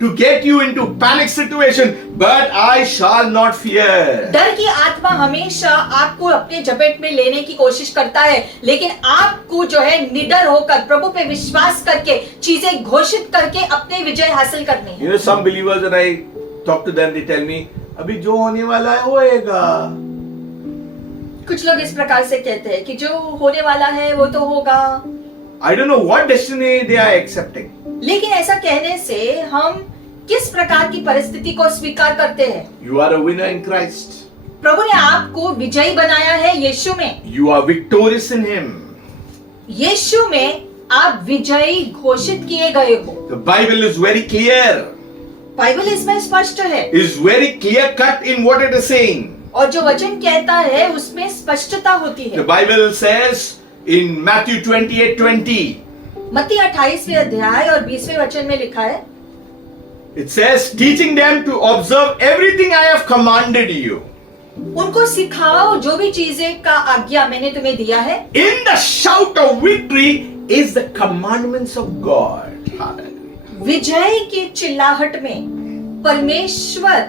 to get you into panic situation, but I shall not fear. डर की आत्मा हमेशा आपको अपने झपेट में लेने की कोशिश करता है, लेकिन आपको जो है निडर होकर प्रभु पे विश्वास करके चीजें घोषित करके अपने विजय हासिल करनी है। You know, some believers, when I talk to them, they tell me, अभी जो होने वाला है होएगा. कुछ लोग इस प्रकार से कहते हैं कि जो होने वाला है वो तो होगा, I don't know what destiny they are accepting. लेकिन ऐसा कहने से हम किस प्रकार की परिस्थिति को स्वीकार करते हैं? You are a winner in Christ. प्रभु ने आपको विजयी बनाया है यीशु में। You are victorious in Him. यीशु में आप विजयी घोषित किए गए हो। The Bible is very clear. Bible इसमें स्पष्ट है Is very clear cut in what it is saying. और जो वचन कहता है उसमें स्पष्टता होती The है। Bible says in Matthew 28:20, मत्ती 28वें अध्याय और 20वें वचन में लिखा है, it says, teaching them to observe everything I have commanded you. उनको सिखाओ जो भी चीजें का आज्ञा मैंने तुम्हें दिया है। In the shout of victory is the commandments of God. Hallelujah. विजय के चिल्लाहट में परमेश्वर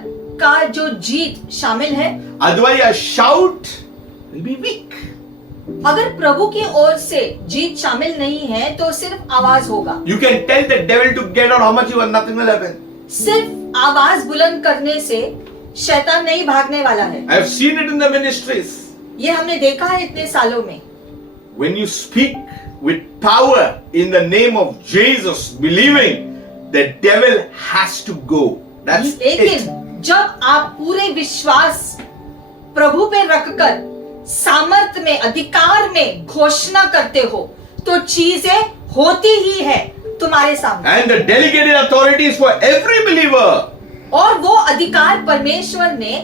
का जो जीत शामिल है। Otherwise, a shout will be weak. अगर प्रभु की ओर से जीत शामिल नहीं है तो सिर्फ आवाज होगा। You can tell the devil to get out how much you want, nothing will happen. सिर्फ आवाज बुलंद करने से शैतान नहीं भागने वाला है। I have seen it in the ministries. ये हमने देखा है इतने सालों में। When you speak with power in the name of Jesus, believing, the devil has to go. That's it. लेकिन जब आप पूरे विश्वास प्रभु पे रखकर सामर्थ में, अधिकार में घोषणा करते हो तो चीजें होती ही है तुम्हारे सामने। And the delegated authority is for every believer. और वो अधिकार परमेश्वर ने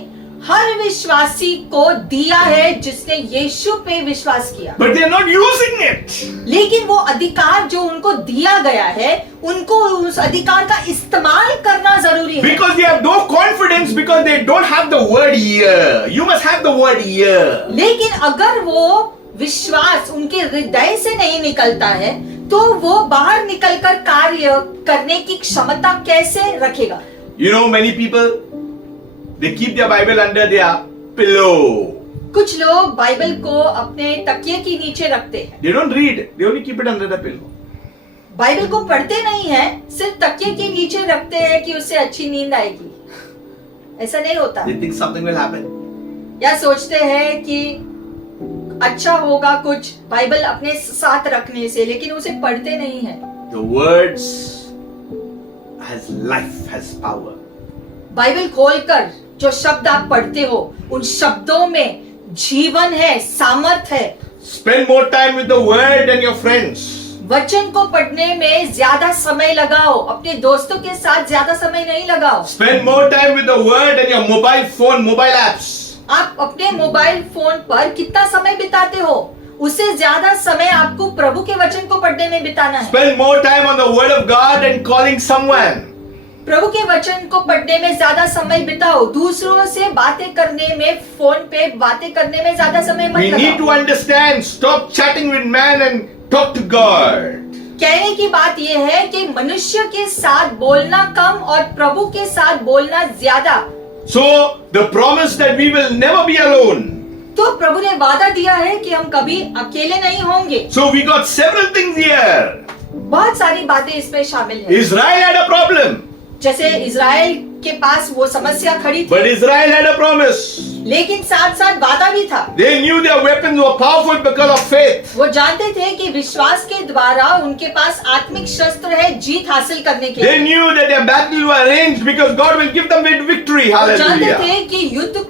हर विश्वासी को दिया है जिसने यीशु पे विश्वास किया। But they are not using it. लेकिन वो अधिकार जो उनको दिया गया है, उनको उस अधिकार का इस्तेमाल करना जरूरी है। Because they have no confidence, because they don't have the word here. You must have the word here. लेकिन अगर वो विश्वास उनके हृदय से नहीं निकलता है तो वो बाहर निकलकर कार्य करने की क्षमता कैसे रखेगा? You know, many people, they keep their Bible under their pillow. कुछ लोग बाइबल को अपने तकिए के नीचे रखते हैं। They don't read. They only keep it under the pillow. Bible को पढ़ते नहीं है, सिर्फ तकिए के नीचे रखते हैं कि उससे अच्छी नींद आएगी। ऐसा नहीं होता। They think something will happen. या सोचते हैं कि अच्छा होगा कुछ बाइबल अपने साथ रखने से, लेकिन उसे पढ़ते नहीं है। The words has life, has power. Bible खोलकर जो शब्द आप पढ़ते हो उन शब्दों में जीवन है, सामर्थ है। Spend more time with the word and your friends. वचन को पढ़ने में ज्यादा समय लगाओ, अपने दोस्तों के साथ ज्यादा समय नहीं लगाओ। Spend more time with the word and your mobile phone, mobile apps. आप अपने मोबाइल फोन पर कितना समय बिताते हो, उससे ज्यादा समय आपको प्रभु के वचन को पढ़ने में बिताना है। Spend more time on the word of God and calling someone. प्रभु के वचन को पढ़ने में ज्यादा समय बिताओ, दूसरों से बातें करने में, फोन पे बातें करने में ज्यादा समय मत We need to लगाओ। understand, stop chatting with man and talk to God. कहने की बात यह है कि मनुष्य के साथ बोलना कम और प्रभु के साथ बोलना ज्यादा। So the promise that we will never be alone. तो प्रभु ने वादा दिया है कि हम कभी अकेले नहीं होंगे। So we got several things here. बहुत सारी बातें इसमें शामिल है। Israel had a problem, जैसे इज़राइल के पास वो समस्या खड़ी थी, but Israel had a promise. लेकिन साथ साथ वादा भी था। They knew their weapons were powerful because of faith. वो जानते थे कि विश्वास के द्वारा उनके पास आत्मिक शस्त्र है जीत हासिल करने के They लिए। knew that their battles were arranged because God will give them victory. वो जानते Hallelujah. थे कि युद्ध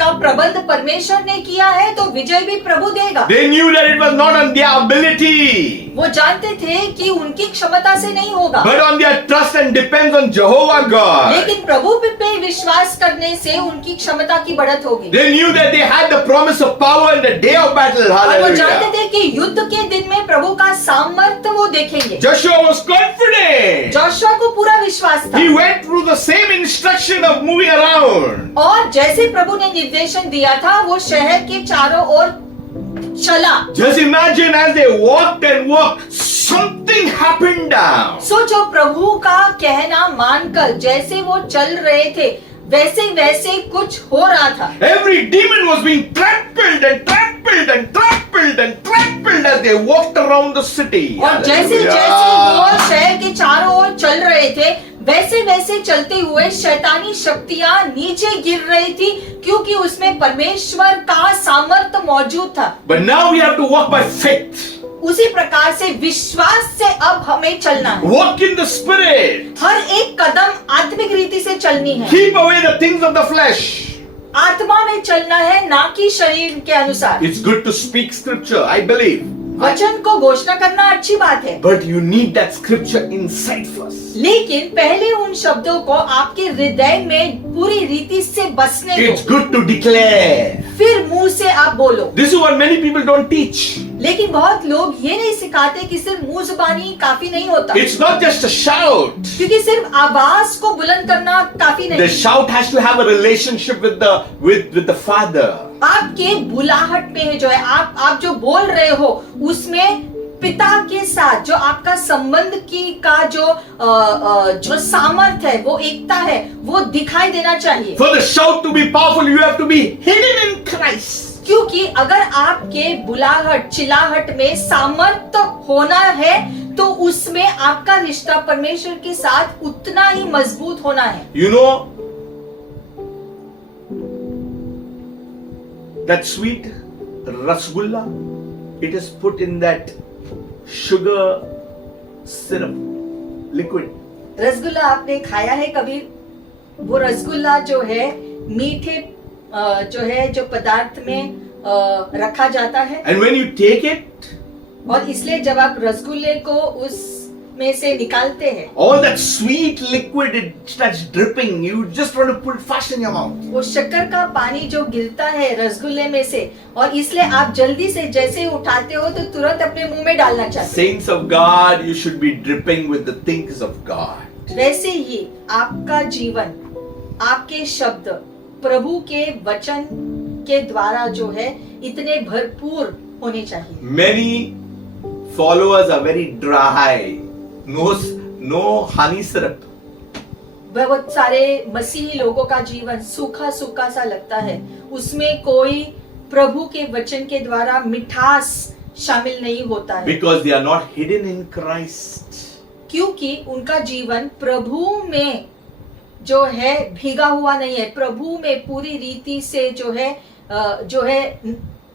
का प्रबंध परमेश्वर ने किया है तो विजय भी प्रभु देगा। They knew that it was not on their ability, वो जानते थे कि उनकी क्षमता से नहीं होगा, but on their trust and depends on Jehovah God. लेकिन प्रभु पे विश्वास करने से उनकी क्षमता की बढ़त होगी। They knew that they had the promise of power in the day of battle. और वो जानते Hallelujah. थे कि युद्ध के दिन में प्रभु का सामर्थ्य वो देखेंगे। Joshua was confident. जोशुआ को पूरा विश्वास था He went through the same instruction of moving around. और जैसे प्रभु ने निर्देशन दिया था वो शहर के चारों ओर चला। Just imagine as they walked and walked, something happened down. सोचो प्रभु का कहना मानकर जैसे वो चल रहे थे वैसे वैसे कुछ हो रहा था। Every demon was being trampled and trampled and trampled and trampled as they walked around the city. और जैसे जैसे वो शहर के चारों ओर चल रहे थे वैसे वैसे चलते हुए शैतानी शक्तियां नीचे गिर रही थी क्योंकि उसमें परमेश्वर का सामर्थ्य मौजूद था। But now we have to walk by faith. उसी प्रकार से विश्वास से अब हमें चलना है। Walk in the Spirit. हर एक कदम आत्मिक रीति से चलनी है। Keep away the things of the flesh. आत्मा में चलना है ना कि शरीर के अनुसार। It's good to speak scripture, I believe. वचन को घोषणा करना अच्छी बात है, But you need that scripture inside first. लेकिन पहले उन शब्दों को आपके हृदय में पूरी रीति से बसने It's दो, good to declare. फिर मुंह से आप बोलो। This is what many people don't teach. लेकिन बहुत लोग ये नहीं सिखाते कि सिर्फ मुंह जुबानी काफी नहीं होता, It's not just a shout. क्योंकि सिर्फ आवाज को बुलंद करना काफी The नहीं। shout has to have a relationship with the Father. आपके बुलाहट में है जो है आप जो बोल रहे हो उसमें पिता के साथ जो आपका संबंध की का जो सामर्थ है वो एकता है वो दिखाई देना चाहिए। For the shout to be powerful, you have to be hidden in Christ. क्योंकि अगर आपके बुलाहट चिल्लाहट में सामर्थ्य होना है तो उसमें आपका रिश्ता परमेश्वर के साथ उतना ही मजबूत होना है। You know that sweet rasgulla, it is put in that sugar syrup liquid. Rasgulla आपने खाया है कभी? वो रसगुल्ला जो है मीठे जो पदार्थ में रखा जाता है And when you take it, और इसलिए जब आप रसगुल्ले को उस में से निकालते हैं all that sweet liquid, it starts dripping. You just want to put it fast in your mouth. वो शक्कर का पानी जो गिरता है रसगुल्ले में से और इसलिए आप जल्दी से जैसे उठाते हो तो तुरंत अपने मुंह में डालना चाहते Saints of God, you should be dripping with the things of God. हो। वैसे ही आपका जीवन आपके शब्द प्रभु के वचन के द्वारा जो है इतने भरपूर होने चाहिए। Many followers are very dry. No honey syrup. बहुत सारे मसीही लोगों का जीवन सूखा सूखा सा लगता है, उसमें कोई प्रभु के वचन के द्वारा मिठास शामिल नहीं होता है, Because they are not hidden in Christ. क्योंकि उनका जीवन प्रभु में जो है भीगा हुआ नहीं है, प्रभु में पूरी रीति से जो है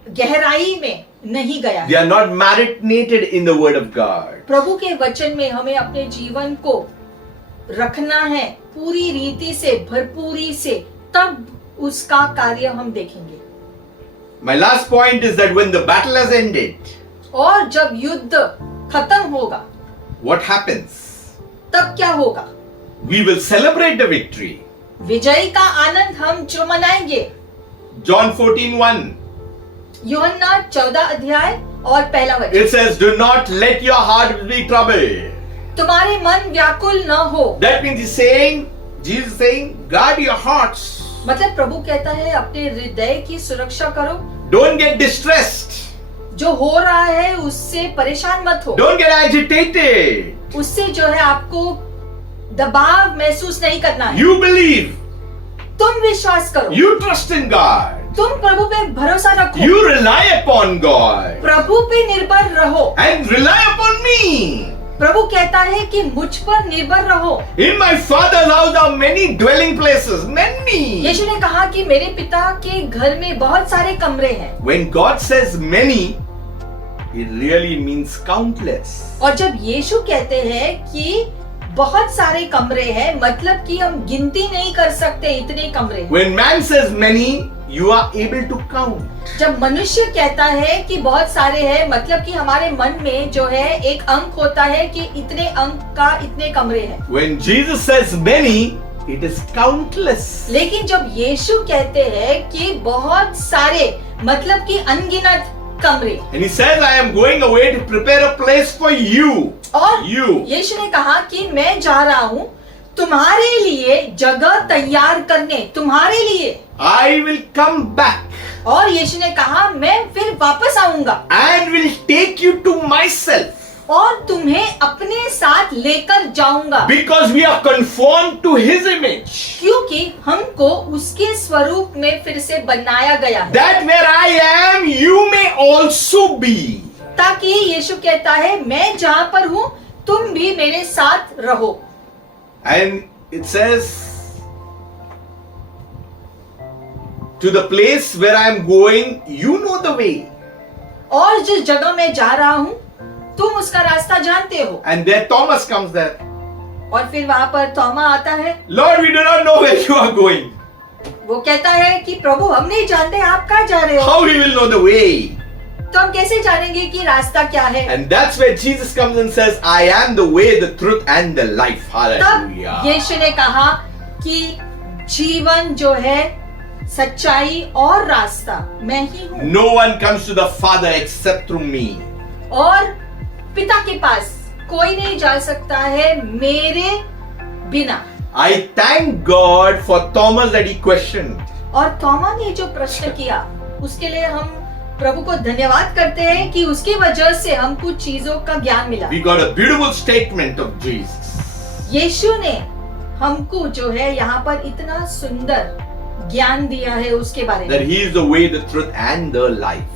गहराई में नहीं गया They है। are not marinated in the word of God. प्रभु के वचन में हमें अपने जीवन को रखना है पूरी रीति से भरपूरी से, तब उसका कार्य हम देखेंगे। My last point is that when the battle has ended, और जब युद्ध खत्म होगा what happens? तब क्या होगा? We will celebrate the victory. विजय का आनंद हम जो मनाएंगे। John 14:1. यूहन्ना 14 अध्याय और पहला वचन, It says, "Do not let your heart be troubled." तुम्हारे मन व्याकुल न हो। That means Jesus is saying, guard your hearts. मतलब प्रभु कहता है अपने हृदय की सुरक्षा करो। Don't get distressed. जो हो रहा है उससे परेशान मत हो। Don't get agitated. उससे जो है आपको दबाव महसूस नहीं करना है। You believe. तुम विश्वास करो। You trust in God. तुम प्रभु पे भरोसा रखो। You rely upon God. प्रभु पे निर्भर रहो। And rely upon me. प्रभु कहता है कि मुझ पर निर्भर रहो। In my Father's house are many dwelling places. Many. यीशु ने कहा कि मेरे पिता के घर में बहुत सारे कमरे हैं। When God says many, it really means countless. और जब यीशु कहते हैं कि बहुत सारे कमरे हैं, मतलब कि हम गिनती नहीं कर सकते इतने कमरे हैं। When man says many, you are able to count. जब मनुष्य कहता है कि बहुत सारे हैं, मतलब कि हमारे मन में जो है एक अंक होता है कि इतने अंक का इतने कमरे हैं। When Jesus says many, it is countless. लेकिन जब यीशु कहते हैं कि बहुत सारे, मतलब कि अनगिनत कमरे, And he says, I am going away to prepare a place for you. और You. यीशु ने कहा कि मैं जा रहा हूँ तुम्हारे लिए जगह तैयार करने, तुम्हारे लिए। I will come back और यीशु ने कहा मैं फिर वापस आऊंगा and will take you to myself. और तुम्हें अपने साथ लेकर जाऊंगा, Because we are conformed to his image. क्योंकि हमको उसके स्वरूप में फिर से बनाया गया है, That where I am, you may also be. ताकि यीशु कहता है मैं जहां पर हूँ तुम भी मेरे साथ रहो। And it says, to the place where I am going, you know the way. और जिस जगह मैं जा रहा हूँ तुम उसका रास्ता जानते हो। And there Thomas comes there. और फिर वहां पर थोमा आता है। Lord, we do not know where you are going. वो कहता है कि प्रभु हम नहीं जानते आप कहाँ जा रहे हो। How we will know the way? तो हम कैसे जानेंगे कि रास्ता क्या है? And that's where Jesus comes and says, I am the way, the truth and the life. तब Hallelujah. यीशु ने कहा कि जीवन जो है सच्चाई और रास्ता मैं ही हूँ, No one comes to the Father except through me. और पिता के पास कोई नहीं जा सकता है मेरे बिना। I thank God for Thomas that he questioned. और थोमा ने जो प्रश्न किया उसके लिए हम प्रभु को धन्यवाद करते हैं कि उसकी वजह से हम कुछ चीजों का ज्ञान मिला। We got a beautiful statement of Jesus. यीशु ने हमको जो है यहाँ पर इतना सुंदर ज्ञान दिया है उसके बारे That में he is the way, the truth and the life.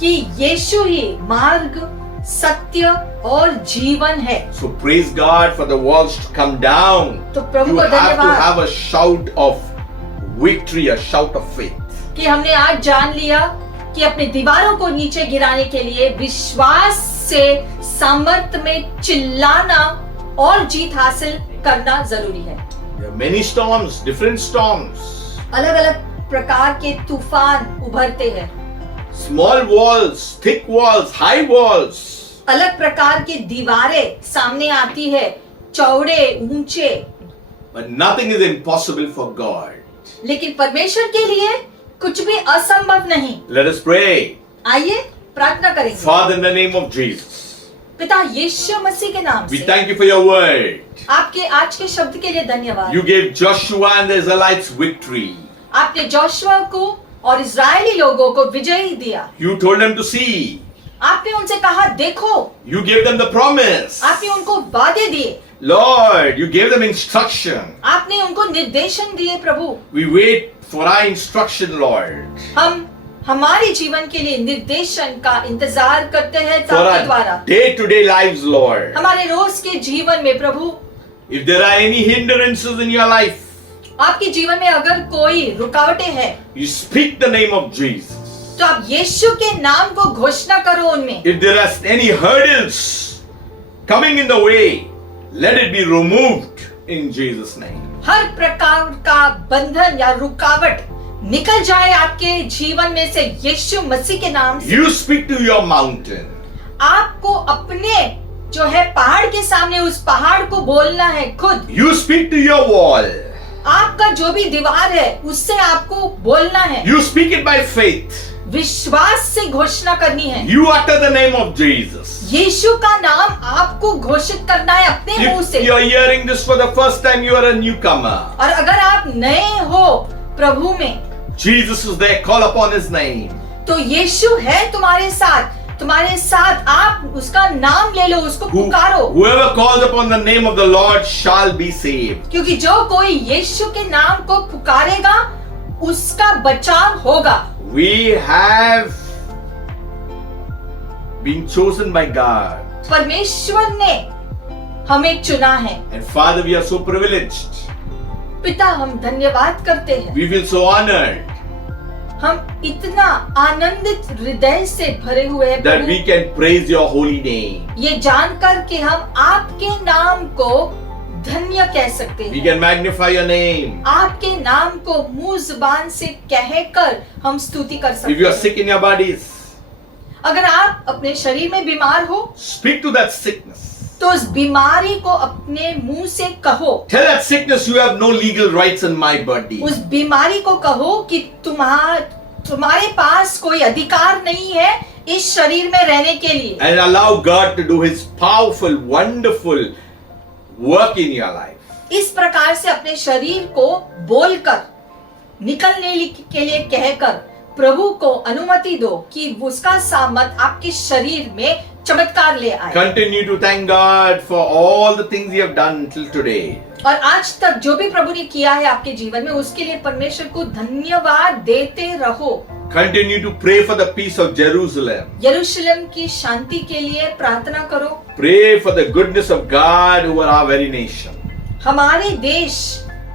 कि यीशु ही मार्ग, सत्य और जीवन है। So praise God for the walls to come down. तो प्रभु You को have to धन्यवाद have a shout of victory, a shout of faith. कि हमने आज जान लिया कि अपने दीवारों को नीचे गिराने के लिए विश्वास से सामर्थ्य में चिल्लाना और जीत हासिल करना जरूरी है। There are many storms, different storms. अलग अलग प्रकार के तूफान उभरते हैं, Small walls, thick walls, high walls. अलग प्रकार की दीवारें सामने आती है, चौड़े ऊंचे, But nothing is impossible for God. लेकिन परमेश्वर के लिए कुछ भी असंभव नहीं। Let us pray. आइए प्रार्थना करेंगे। Father, in the name of Jesus, पिता यीशु मसीह के नाम we से thank you for your word. आपके आज के शब्द के लिए धन्यवाद। You gave Joshua and the Israelites victory. आपने जोशुआ को और इजरायली लोगों को विजयी दिया। You told them to see. आपने उनसे कहा देखो। You gave them the promise. आपने उनको वादे दिए। Lord, you gave them instruction. आपने उनको निर्देशन दिए प्रभु। We wait for our instruction, Lord. हम हमारे जीवन के लिए निर्देशन का इंतजार करते हैं For आपके द्वारा, our day-to-day lives, Lord. हमारे रोज के जीवन में प्रभु। If there are any hindrances in your life, आपके जीवन में अगर कोई रुकावटें हैं you speak the name of Jesus. तो आप यीशु के नाम को घोषणा करो उनमें। If there are any hurdles coming in the way, let it be removed in Jesus' name. हर प्रकार का बंधन या रुकावट निकल जाए आपके जीवन में से यीशु मसीह के नाम से। You speak to your mountain. आपको अपने जो है पहाड़ के सामने उस पहाड़ को बोलना है खुद। You speak to your wall. आपका जो भी दीवार है उससे आपको बोलना है। You speak it by faith. विश्वास से घोषणा करनी है। You utter the name of Jesus. यीशु का नाम आपको घोषित करना है अपने मुंह If से। you are hearing this for the first time, you are a newcomer. और अगर आप नए हो प्रभु में, Jesus is there. Call upon His name. तो यीशु है तुम्हारे साथ आप उसका नाम ले लो, उसको पुकारो। Whoever calls upon the name of the Lord shall be saved. क्योंकि जो कोई यीशु के नाम को पुकारेगा उसका बचाव होगा। We have been chosen by God. परमेश्वर ने हमें चुना है। And Father, we are so privileged. पिता, हम धन्यवाद करते हैं। We feel so honored हम इतना आनंदित हृदय से भरे हुए हैं that we Prabhu, can praise your holy name. ये जानकर कि हम आपके नाम को धन्य कह सकते We हैं। can magnify your name. आपके नाम को मुंह जुबान से कहकर हम स्तुति कर If सकते you are हैं। sick in your bodies, अगर आप अपने शरीर में बीमार हो speak to that sickness. तो उस बीमारी को अपने मुंह से कहो। Tell that sickness you have no legal rights in my body. उस बीमारी को कहो कि तुम्हारे पास कोई अधिकार नहीं है इस शरीर में रहने के लिए। And allow God to do His powerful, wonderful work in your life. इस प्रकार से अपने शरीर को बोलकर निकलने के लिए कहकर प्रभु को अनुमति दो कि उसका सामर्थ आपके शरीर में चमत्कार ले आए। Continue to thank God for all the things you have done till today. और आज तक जो भी प्रभु ने किया है आपके जीवन में उसके लिए परमेश्वर को धन्यवाद देते रहो। Continue to pray for the peace of Jerusalem. यरूशलेम की शांति के लिए प्रार्थना करो। Pray for the goodness of God over our very nation. हमारे देश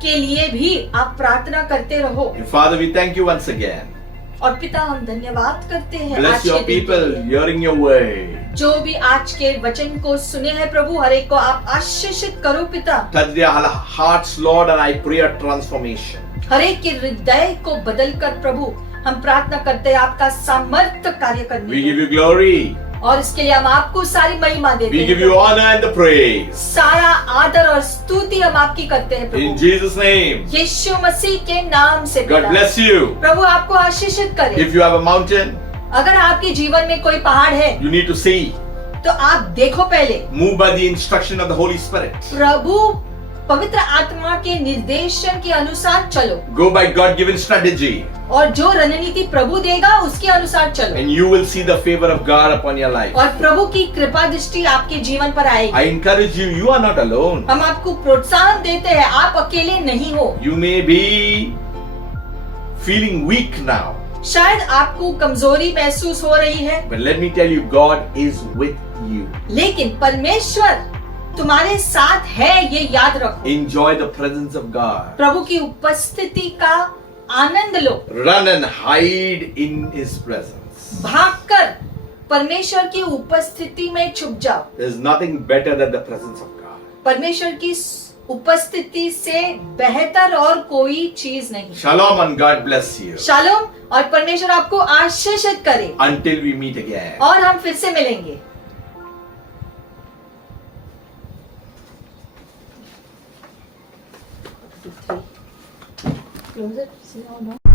के लिए भी आप प्रार्थना करते रहो। And Father, we thank you once again. और पिता, हम धन्यवाद करते हैं Bless आज your के दिन के people लिए। hearing your word. जो भी आज के वचन को सुने हैं प्रभु, हर एक को आप आशीषित करो पिता। Touch their hearts, Lord, and I pray a transformation. हर एक के हृदय को बदल कर प्रभु हम प्रार्थना करते हैं आपका सामर्थ्य कार्य करने We की। give you glory. और इसके लिए हम आपको सारी महिमा देते We give हैं। you honor and the praise. सारा आदर और स्तुति हम आपकी करते हैं In प्रभु, Jesus' name. यीशु मसीह के नाम से God पिता। bless you. प्रभु आपको आशीषित करे। If you have a mountain, अगर आपके जीवन में कोई पहाड़ है you need to see. तो आप देखो पहले Move by the instruction of the Holy Spirit. प्रभु पवित्र आत्मा के निर्देशन के अनुसार चलो Go by God-given strategy, और जो रणनीति प्रभु देगा उसके अनुसार चलो and you will see the favor of God upon your life. और प्रभु की कृपा दृष्टि आपके जीवन पर आएगी। I encourage you, you are not alone. हम आपको प्रोत्साहन देते हैं, आप अकेले नहीं हो। You may be feeling weak now, शायद आपको कमजोरी महसूस हो रही है, but let me tell you, God is with you. लेकिन परमेश्वर तुम्हारे साथ है, ये याद रखो। Enjoy the presence of God. प्रभु की उपस्थिति का आनंद लो। Run and hide in His presence. भागकर परमेश्वर की उपस्थिति में छुप जाओ। There's nothing better than the presence of God. परमेश्वर की उपस्थिति से बेहतर और कोई चीज नहीं। Shalom and God bless you. Shalom और परमेश्वर आपको आशीषित करे। Until we meet again. और हम फिर से मिलेंगे। Close it. See how now?